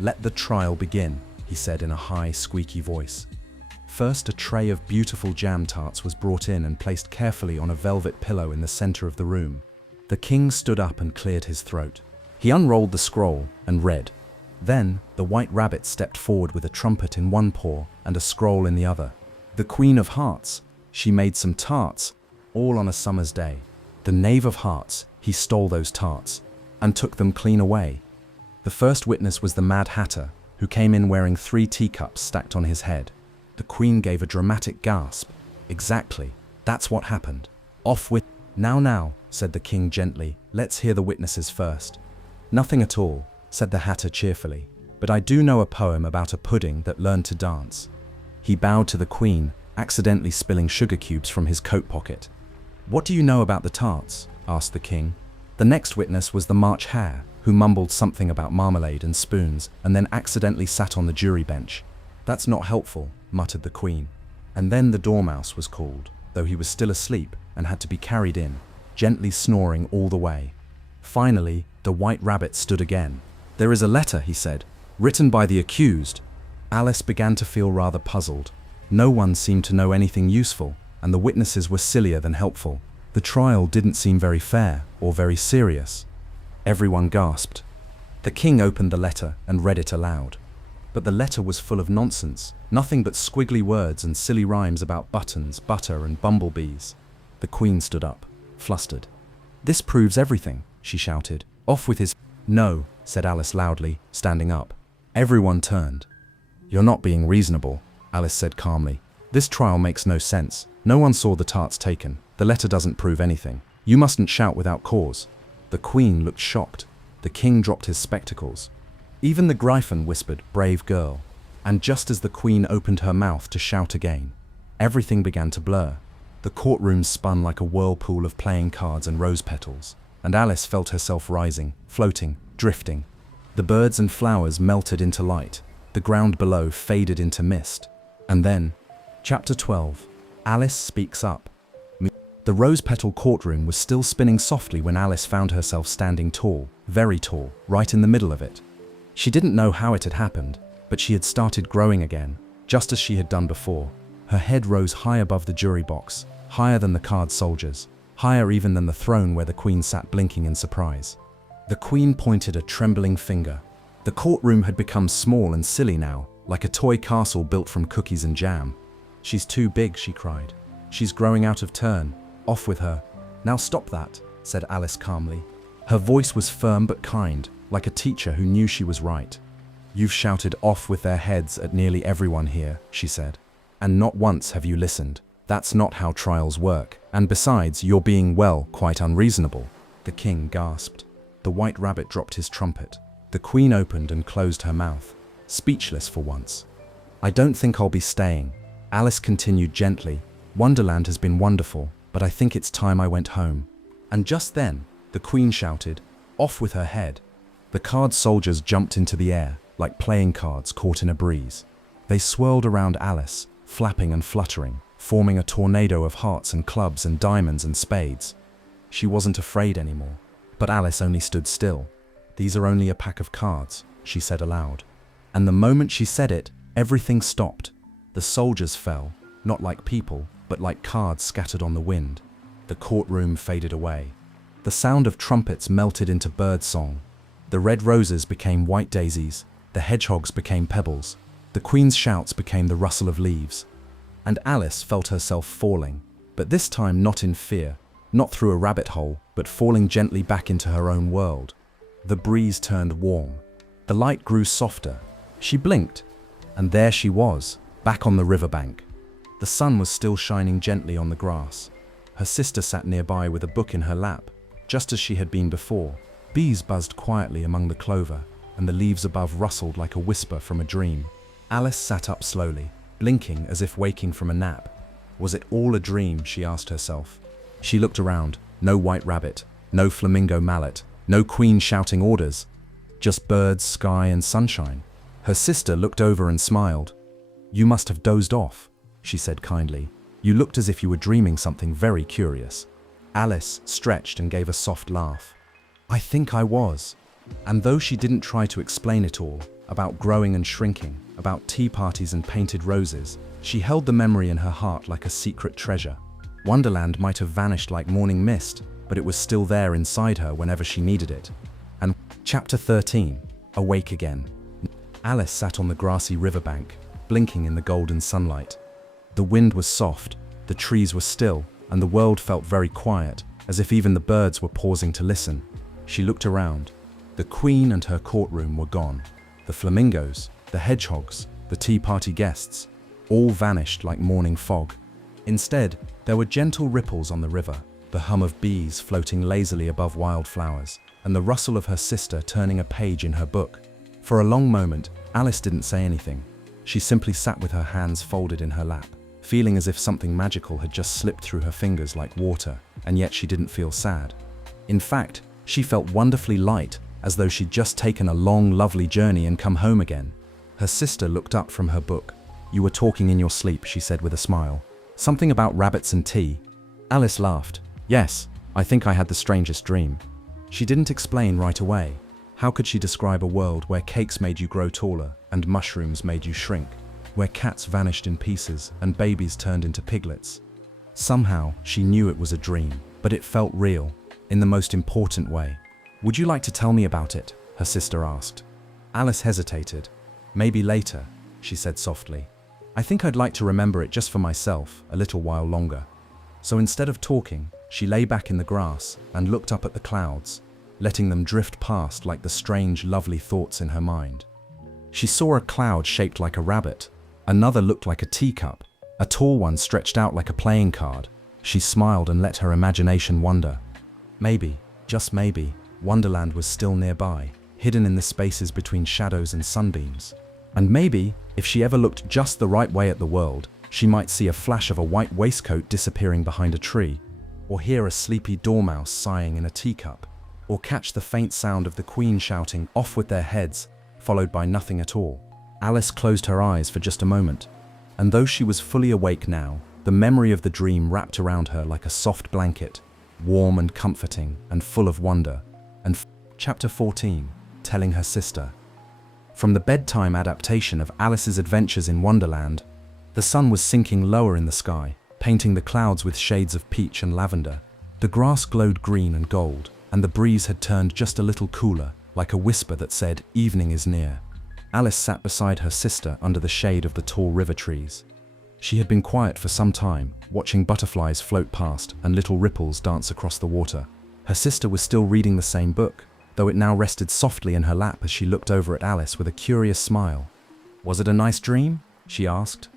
"Let the trial begin," he said in a high, squeaky voice. First, a tray of beautiful jam tarts was brought in and placed carefully on a velvet pillow in the center of the room. The king stood up and cleared his throat. He unrolled the scroll and read. Then, the White Rabbit stepped forward with a trumpet in one paw and a scroll in the other. "The Queen of Hearts, she made some tarts, all on a summer's day. The Knave of Hearts, he stole those tarts and took them clean away." The first witness was the Mad Hatter, who came in wearing 3 teacups stacked on his head. The Queen gave a dramatic gasp. "Exactly, that's what happened. Off with—" Now, said the king gently, "let's hear the witnesses first." "Nothing at all," said the Hatter cheerfully, "but I do know a poem about a pudding that learned to dance." He bowed to the Queen, accidentally spilling sugar cubes from his coat pocket. "What do you know about the tarts?" asked the king. The next witness was the March Hare, who mumbled something about marmalade and spoons and then accidentally sat on the jury bench. "That's not helpful," muttered the Queen. And then the Dormouse was called, though he was still asleep and had to be carried in, gently snoring all the way. Finally, the White Rabbit stood again. "There is a letter," he said, "written by the accused." Alice began to feel rather puzzled. No one seemed to know anything useful, and the witnesses were sillier than helpful. The trial didn't seem very fair or very serious. Everyone gasped. The king opened the letter and read it aloud. But the letter was full of nonsense, nothing but squiggly words and silly rhymes about buttons, butter, and bumblebees. The queen stood up, flustered. "This proves everything," she shouted. "Off with his—" "No," said Alice loudly, standing up. Everyone turned. "You're not being reasonable," Alice said calmly. "This trial makes no sense. No one saw the tarts taken. The letter doesn't prove anything. You mustn't shout without cause." The queen looked shocked. The king dropped his spectacles. Even the Gryphon whispered, "Brave girl." And just as the queen opened her mouth to shout again, everything began to blur. The courtroom spun like a whirlpool of playing cards and rose petals, and Alice felt herself rising, floating, drifting. The birds and flowers melted into light. The ground below faded into mist. And then, Chapter 12, Alice Speaks Up. The rose-petal courtroom was still spinning softly when Alice found herself standing tall, very tall, right in the middle of it. She didn't know how it had happened, but she had started growing again, just as she had done before. Her head rose high above the jury box, higher than the card soldiers, higher even than the throne where the queen sat blinking in surprise. The queen pointed a trembling finger. The courtroom had become small and silly now, like a toy castle built from cookies and jam. "She's too big," she cried. "She's growing out of turn. Off with her." "Now stop that," said Alice calmly. Her voice was firm but kind, like a teacher who knew she was right. "You've shouted 'off with their heads' at nearly everyone here," she said. "And not once have you listened. That's not how trials work. And besides, you're being, well, quite unreasonable." The king gasped. The white rabbit dropped his trumpet. The queen opened and closed her mouth, speechless for once. "I don't think I'll be staying," Alice continued gently. "Wonderland has been wonderful, but I think it's time I went home." And just then, the queen shouted, "Off with her head." The card soldiers jumped into the air, like playing cards caught in a breeze. They swirled around Alice, flapping and fluttering, forming a tornado of hearts and clubs and diamonds and spades. She wasn't afraid anymore, but Alice only stood still. "These are only a pack of cards," she said aloud. And the moment she said it, everything stopped. The soldiers fell, not like people, but like cards scattered on the wind. The courtroom faded away. The sound of trumpets melted into bird song. The red roses became white daisies. The hedgehogs became pebbles. The queen's shouts became the rustle of leaves. And Alice felt herself falling, but this time not in fear, not through a rabbit hole, but falling gently back into her own world. The breeze turned warm. The light grew softer. She blinked, and there she was, back on the riverbank. The sun was still shining gently on the grass. Her sister sat nearby with a book in her lap, just as she had been before. Bees buzzed quietly among the clover, and the leaves above rustled like a whisper from a dream. Alice sat up slowly, blinking as if waking from a nap. Was it all a dream, she asked herself. She looked around. No white rabbit, no flamingo mallet, no queen shouting orders. Just birds, sky, and sunshine. Her sister looked over and smiled. "You must have dozed off," she said kindly. "You looked as if you were dreaming something very curious." Alice stretched and gave a soft laugh. "I think I was." And though she didn't try to explain it all, about growing and shrinking, about tea parties and painted roses, she held the memory in her heart like a secret treasure. Wonderland might have vanished like morning mist, but it was still there inside her whenever she needed it. And Chapter 13, Awake Again. Alice sat on the grassy riverbank, blinking in the golden sunlight. The wind was soft, the trees were still, and the world felt very quiet, as if even the birds were pausing to listen. She looked around. The queen and her courtroom were gone. The flamingos, the hedgehogs, the tea party guests, all vanished like morning fog. Instead, there were gentle ripples on the river, the hum of bees floating lazily above wildflowers, and the rustle of her sister turning a page in her book. For a long moment, Alice didn't say anything. She simply sat with her hands folded in her lap, feeling as if something magical had just slipped through her fingers like water, and yet she didn't feel sad. In fact, she felt wonderfully light, as though she'd just taken a long, lovely journey and come home again. Her sister looked up from her book. "You were talking in your sleep," she said with a smile. "Something about rabbits and tea." Alice laughed. "Yes, I think I had the strangest dream." She didn't explain right away. How could she describe a world where cakes made you grow taller and mushrooms made you shrink, where cats vanished in pieces and babies turned into piglets? Somehow, she knew it was a dream. but it felt real, in the most important way. "Would you like to tell me about it?" her sister asked. Alice hesitated. "Maybe later," she said softly. "I think I'd like to remember it just for myself, a little while longer." So instead of talking, she lay back in the grass and looked up at the clouds, letting them drift past like the strange, lovely thoughts in her mind. She saw a cloud shaped like a rabbit. Another looked like a teacup. A tall one stretched out like a playing card. She smiled and let her imagination wander. Maybe, just maybe, Wonderland was still nearby, hidden in the spaces between shadows and sunbeams. And maybe, if she ever looked just the right way at the world, she might see a flash of a white waistcoat disappearing behind a tree, or hear a sleepy dormouse sighing in a teacup, or catch the faint sound of the Queen shouting, "Off with their heads," followed by nothing at all. Alice closed her eyes for just a moment, and though she was fully awake now, the memory of the dream wrapped around her like a soft blanket, warm and comforting and full of wonder. And Chapter 14, Telling Her Sister. From the Bedtime adaptation of Alice's Adventures in Wonderland, the sun was sinking lower in the sky, painting the clouds with shades of peach and lavender. The grass glowed green and gold, and the breeze had turned just a little cooler, like a whisper that said, "Evening is near." Alice sat beside her sister under the shade of the tall river trees. She had been quiet for some time, watching butterflies float past and little ripples dance across the water. Her sister was still reading the same book, though it now rested softly in her lap as she looked over at Alice with a curious smile. "Was it a nice dream?" she asked.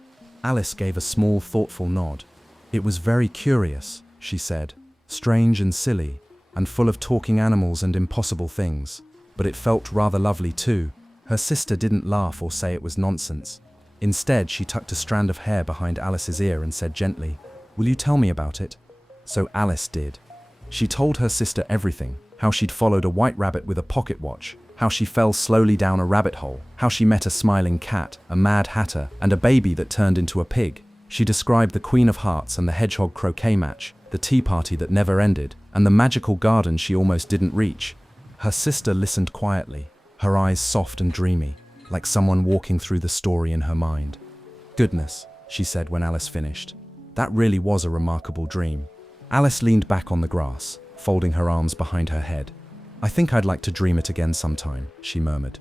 Alice gave a small, thoughtful nod. "It was very curious," she said, "strange and silly, and full of talking animals and impossible things. But it felt rather lovely too." Her sister didn't laugh or say it was nonsense. Instead, she tucked a strand of hair behind Alice's ear and said gently, "Will you tell me about it?" So Alice did. She told her sister everything, how she'd followed a white rabbit with a pocket watch, how she fell slowly down a rabbit hole, how she met a smiling cat, a mad hatter, and a baby that turned into a pig. She described the Queen of Hearts and the hedgehog croquet match, the tea party that never ended, and the magical garden she almost didn't reach. Her sister listened quietly, her eyes soft and dreamy, like someone walking through the story in her mind. "Goodness," she said when Alice finished. "That really was a remarkable dream." Alice leaned back on the grass, folding her arms behind her head. "I think I'd like to dream it again sometime," she murmured.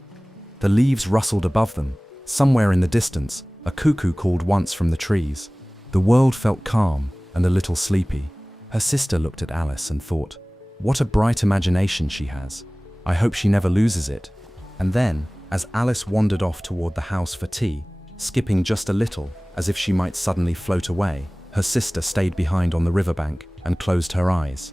The leaves rustled above them. Somewhere in the distance, a cuckoo called once from the trees. The world felt calm and a little sleepy. Her sister looked at Alice and thought, "What a bright imagination she has. I hope she never loses it." And then, as Alice wandered off toward the house for tea, skipping just a little, as if she might suddenly float away, her sister stayed behind on the riverbank and closed her eyes.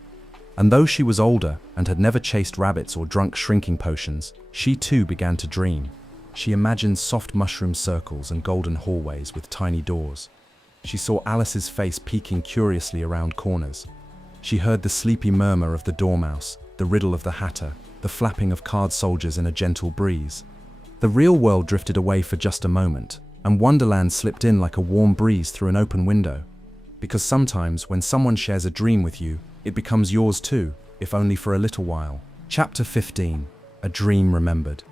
And though she was older and had never chased rabbits or drunk shrinking potions, she too began to dream. She imagined soft mushroom circles and golden hallways with tiny doors. She saw Alice's face peeking curiously around corners. She heard the sleepy murmur of the dormouse, the riddle of the hatter, the flapping of card soldiers in a gentle breeze. The real world drifted away for just a moment, and Wonderland slipped in like a warm breeze through an open window. Because sometimes when someone shares a dream with you, it becomes yours too, if only for a little while. Chapter 15, A Dream Remembered.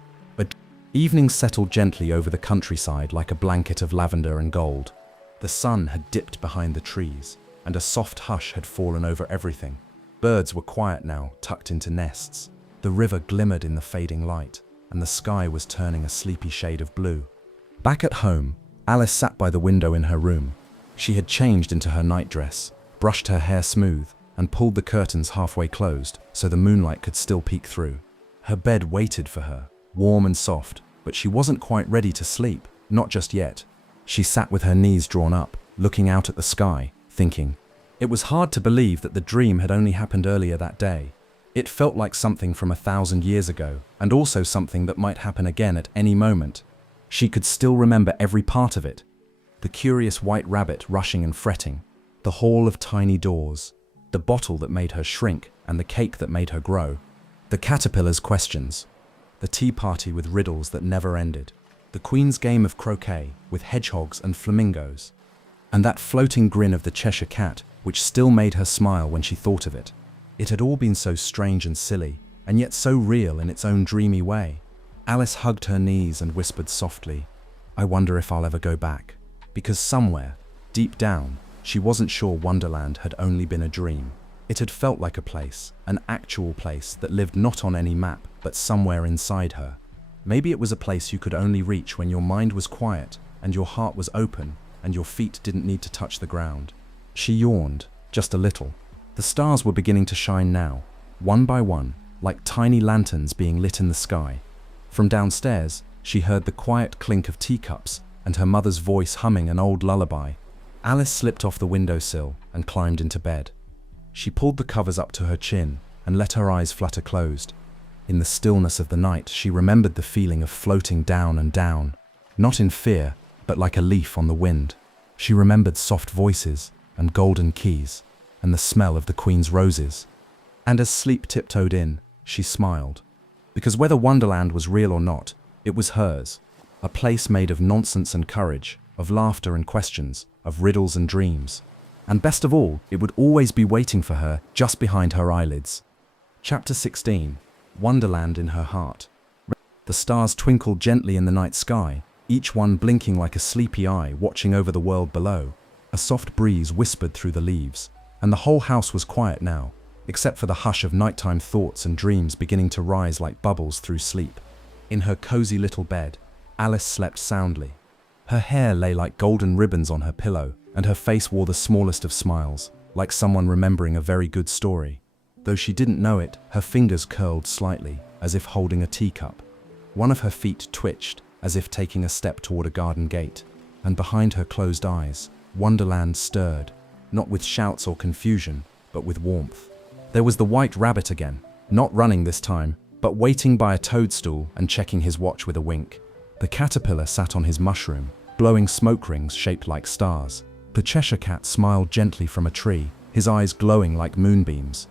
Evening settled gently over the countryside like a blanket of lavender and gold. The sun had dipped behind the trees, and a soft hush had fallen over everything. Birds were quiet now, tucked into nests. The river glimmered in the fading light, and the sky was turning a sleepy shade of blue. Back at home, Alice sat by the window in her room. She had changed into her nightdress, brushed her hair smooth, and pulled the curtains halfway closed so the moonlight could still peek through. Her bed waited for her, warm and soft, but she wasn't quite ready to sleep, not just yet. She sat with her knees drawn up, looking out at the sky, thinking. It was hard to believe that the dream had only happened earlier that day. It felt like something from 1,000 years ago, and also something that might happen again at any moment. She could still remember every part of it. The curious white rabbit rushing and fretting, the hall of tiny doors, the bottle that made her shrink and the cake that made her grow, the caterpillar's questions, the tea party with riddles that never ended, the Queen's game of croquet with hedgehogs and flamingos, and that floating grin of the Cheshire Cat which still made her smile when she thought of it. It had all been so strange and silly, and yet so real in its own dreamy way. Alice hugged her knees and whispered softly, "I wonder if I'll ever go back." Because somewhere, deep down, she wasn't sure Wonderland had only been a dream. It had felt like a place, an actual place that lived not on any map, but somewhere inside her. Maybe it was a place you could only reach when your mind was quiet and your heart was open and your feet didn't need to touch the ground. She yawned, just a little. The stars were beginning to shine now, one by one, like tiny lanterns being lit in the sky. From downstairs, she heard the quiet clink of teacups and her mother's voice humming an old lullaby. Alice slipped off the windowsill and climbed into bed. She pulled the covers up to her chin and let her eyes flutter closed. In the stillness of the night, she remembered the feeling of floating down and down, not in fear, but like a leaf on the wind. She remembered soft voices and golden keys and the smell of the Queen's roses. And as sleep tiptoed in, she smiled. Because whether Wonderland was real or not, it was hers. A place made of nonsense and courage, of laughter and questions, of riddles and dreams. And best of all, it would always be waiting for her just behind her eyelids. Chapter 16. Wonderland in her heart. The stars twinkled gently in the night sky, each one blinking like a sleepy eye watching over the world below. A soft breeze whispered through the leaves, and the whole house was quiet now, except for the hush of nighttime thoughts and dreams beginning to rise like bubbles through sleep. In her cozy little bed, Alice slept soundly. Her hair lay like golden ribbons on her pillow, and her face wore the smallest of smiles, like someone remembering a very good story. Though she didn't know it, her fingers curled slightly, as if holding a teacup. One of her feet twitched, as if taking a step toward a garden gate, and behind her closed eyes, Wonderland stirred, not with shouts or confusion, but with warmth. There was the white rabbit again, not running this time, but waiting by a toadstool and checking his watch with a wink. The caterpillar sat on his mushroom, blowing smoke rings shaped like stars. The Cheshire cat smiled gently from a tree, his eyes glowing like moonbeams.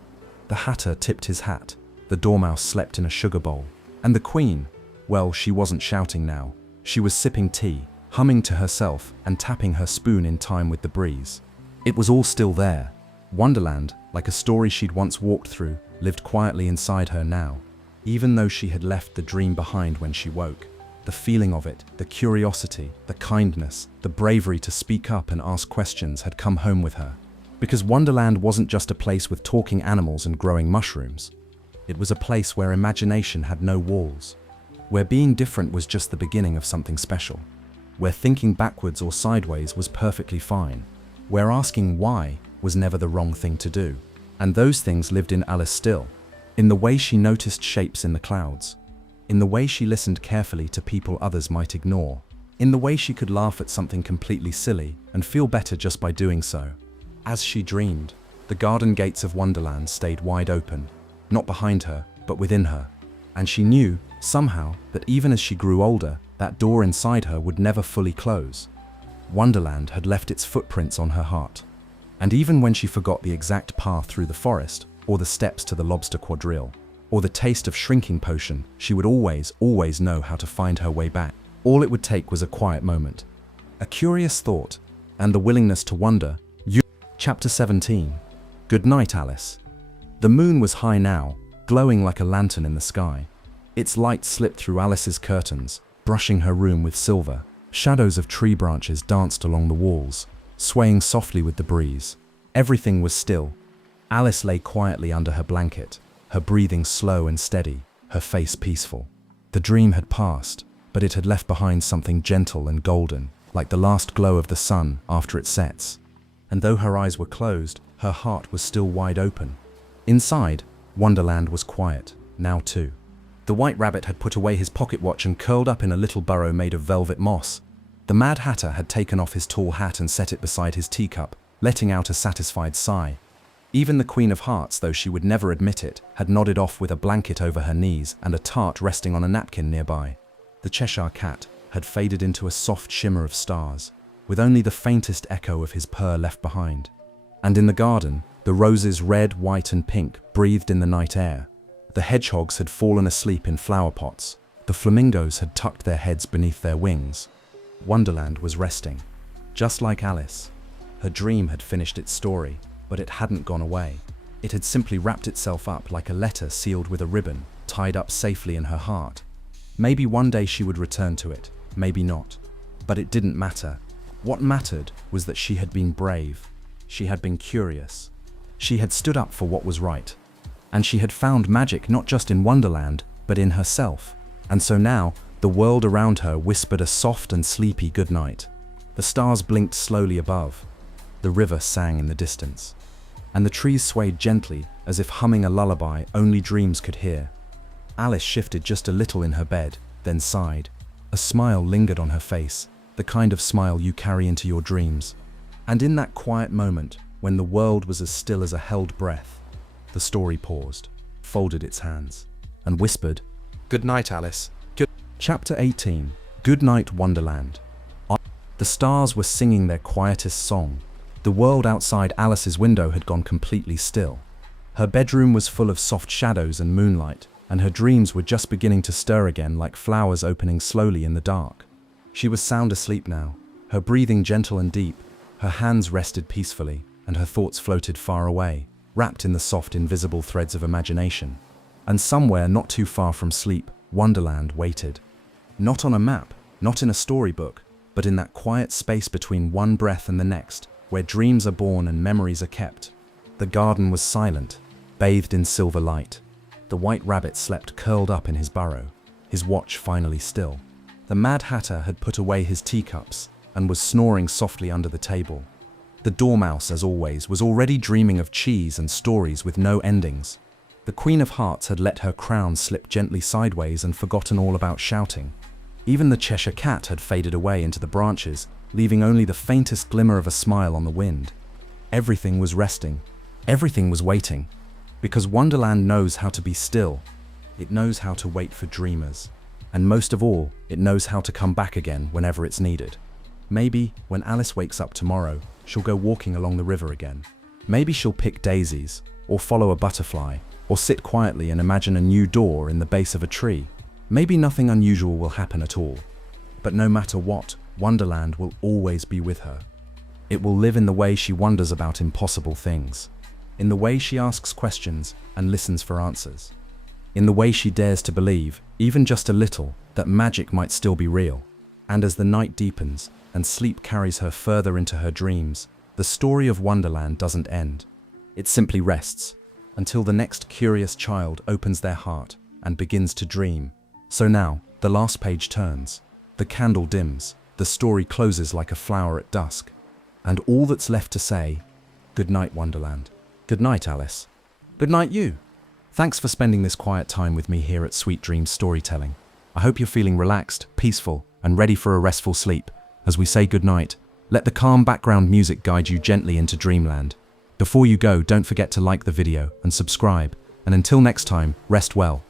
The hatter tipped his hat, the dormouse slept in a sugar bowl, and the Queen, well, she wasn't shouting now. She was sipping tea, humming to herself and tapping her spoon in time with the breeze. It was all still there. Wonderland, like a story she'd once walked through, lived quietly inside her now. Even though she had left the dream behind when she woke, the feeling of it, the curiosity, the kindness, the bravery to speak up and ask questions had come home with her. Because Wonderland wasn't just a place with talking animals and growing mushrooms. It was a place where imagination had no walls, where being different was just the beginning of something special, where thinking backwards or sideways was perfectly fine, where asking why was never the wrong thing to do. And those things lived in Alice still, in the way she noticed shapes in the clouds, in the way she listened carefully to people others might ignore, in the way she could laugh at something completely silly and feel better just by doing so. As she dreamed, the garden gates of Wonderland stayed wide open, not behind her, but within her. And she knew, somehow, that even as she grew older, that door inside her would never fully close. Wonderland had left its footprints on her heart. And even when she forgot the exact path through the forest, or the steps to the lobster quadrille, or the taste of shrinking potion, she would always know how to find her way back. All it would take was a quiet moment, a curious thought, and the willingness to wonder. Chapter 17. Good night, Alice. The moon was high now, glowing like a lantern in the sky. Its light slipped through Alice's curtains, brushing her room with silver. Shadows of tree branches danced along the walls, swaying softly with the breeze. Everything was still. Alice lay quietly under her blanket, her breathing slow and steady, her face peaceful. The dream had passed, but it had left behind something gentle and golden, like the last glow of the sun after it sets. And though her eyes were closed, her heart was still wide open. Inside, Wonderland was quiet, now too. The White Rabbit had put away his pocket watch and curled up in a little burrow made of velvet moss. The Mad Hatter had taken off his tall hat and set it beside his teacup, letting out a satisfied sigh. Even the Queen of Hearts, though she would never admit it, had nodded off with a blanket over her knees and a tart resting on a napkin nearby. The Cheshire Cat had faded into a soft shimmer of stars, with only the faintest echo of his purr left behind. And in the garden, the roses red, white and pink breathed in the night air. The hedgehogs had fallen asleep in flower pots. The flamingos had tucked their heads beneath their wings. Wonderland was resting. Just like Alice. Her dream had finished its story, but it hadn't gone away. It had simply wrapped itself up like a letter sealed with a ribbon, tied up safely in her heart. Maybe one day she would return to it, maybe not. But it didn't matter. What mattered was that she had been brave. She had been curious. She had stood up for what was right. And she had found magic not just in Wonderland, but in herself. And so now, the world around her whispered a soft and sleepy goodnight. The stars blinked slowly above. The river sang in the distance. And the trees swayed gently, as if humming a lullaby only dreams could hear. Alice shifted just a little in her bed, then sighed. A smile lingered on her face, the kind of smile you carry into your dreams. And in that quiet moment, when the world was as still as a held breath, the story paused, folded its hands, and whispered, "Good night, Alice." Chapter 18. Good Night, Wonderland. The stars were singing their quietest song. The world outside Alice's window had gone completely still. Her bedroom was full of soft shadows and moonlight, and her dreams were just beginning to stir again like flowers opening slowly in the dark. She was sound asleep now, her breathing gentle and deep, her hands rested peacefully, and her thoughts floated far away, wrapped in the soft, invisible threads of imagination. And somewhere not too far from sleep, Wonderland waited. Not on a map, not in a storybook, but in that quiet space between one breath and the next, where dreams are born and memories are kept. The garden was silent, bathed in silver light. The white rabbit slept curled up in his burrow, his watch finally still. The Mad Hatter had put away his teacups and was snoring softly under the table. The Dormouse, as always, was already dreaming of cheese and stories with no endings. The Queen of Hearts had let her crown slip gently sideways and forgotten all about shouting. Even the Cheshire Cat had faded away into the branches, leaving only the faintest glimmer of a smile on the wind. Everything was resting. Everything was waiting. Because Wonderland knows how to be still. It knows how to wait for dreamers. And most of all, it knows how to come back again whenever it's needed. Maybe, when Alice wakes up tomorrow, she'll go walking along the river again. Maybe she'll pick daisies, or follow a butterfly, or sit quietly and imagine a new door in the base of a tree. Maybe nothing unusual will happen at all. But no matter what, Wonderland will always be with her. It will live in the way she wonders about impossible things, in the way she asks questions and listens for answers, in the way she dares to believe, even just a little, that magic might still be real. And as the night deepens and sleep carries her further into her dreams, the story of Wonderland doesn't end. It simply rests, until the next curious child opens their heart and begins to dream. So now, the last page turns, the candle dims, the story closes like a flower at dusk, and all that's left to say, good night, Wonderland. Good night, Alice. Good night, you. Thanks for spending this quiet time with me here at Sweet Dreams Storytelling. I hope you're feeling relaxed, peaceful, and ready for a restful sleep. As we say goodnight, let the calm background music guide you gently into dreamland. Before you go, don't forget to like the video and subscribe, and until next time, rest well.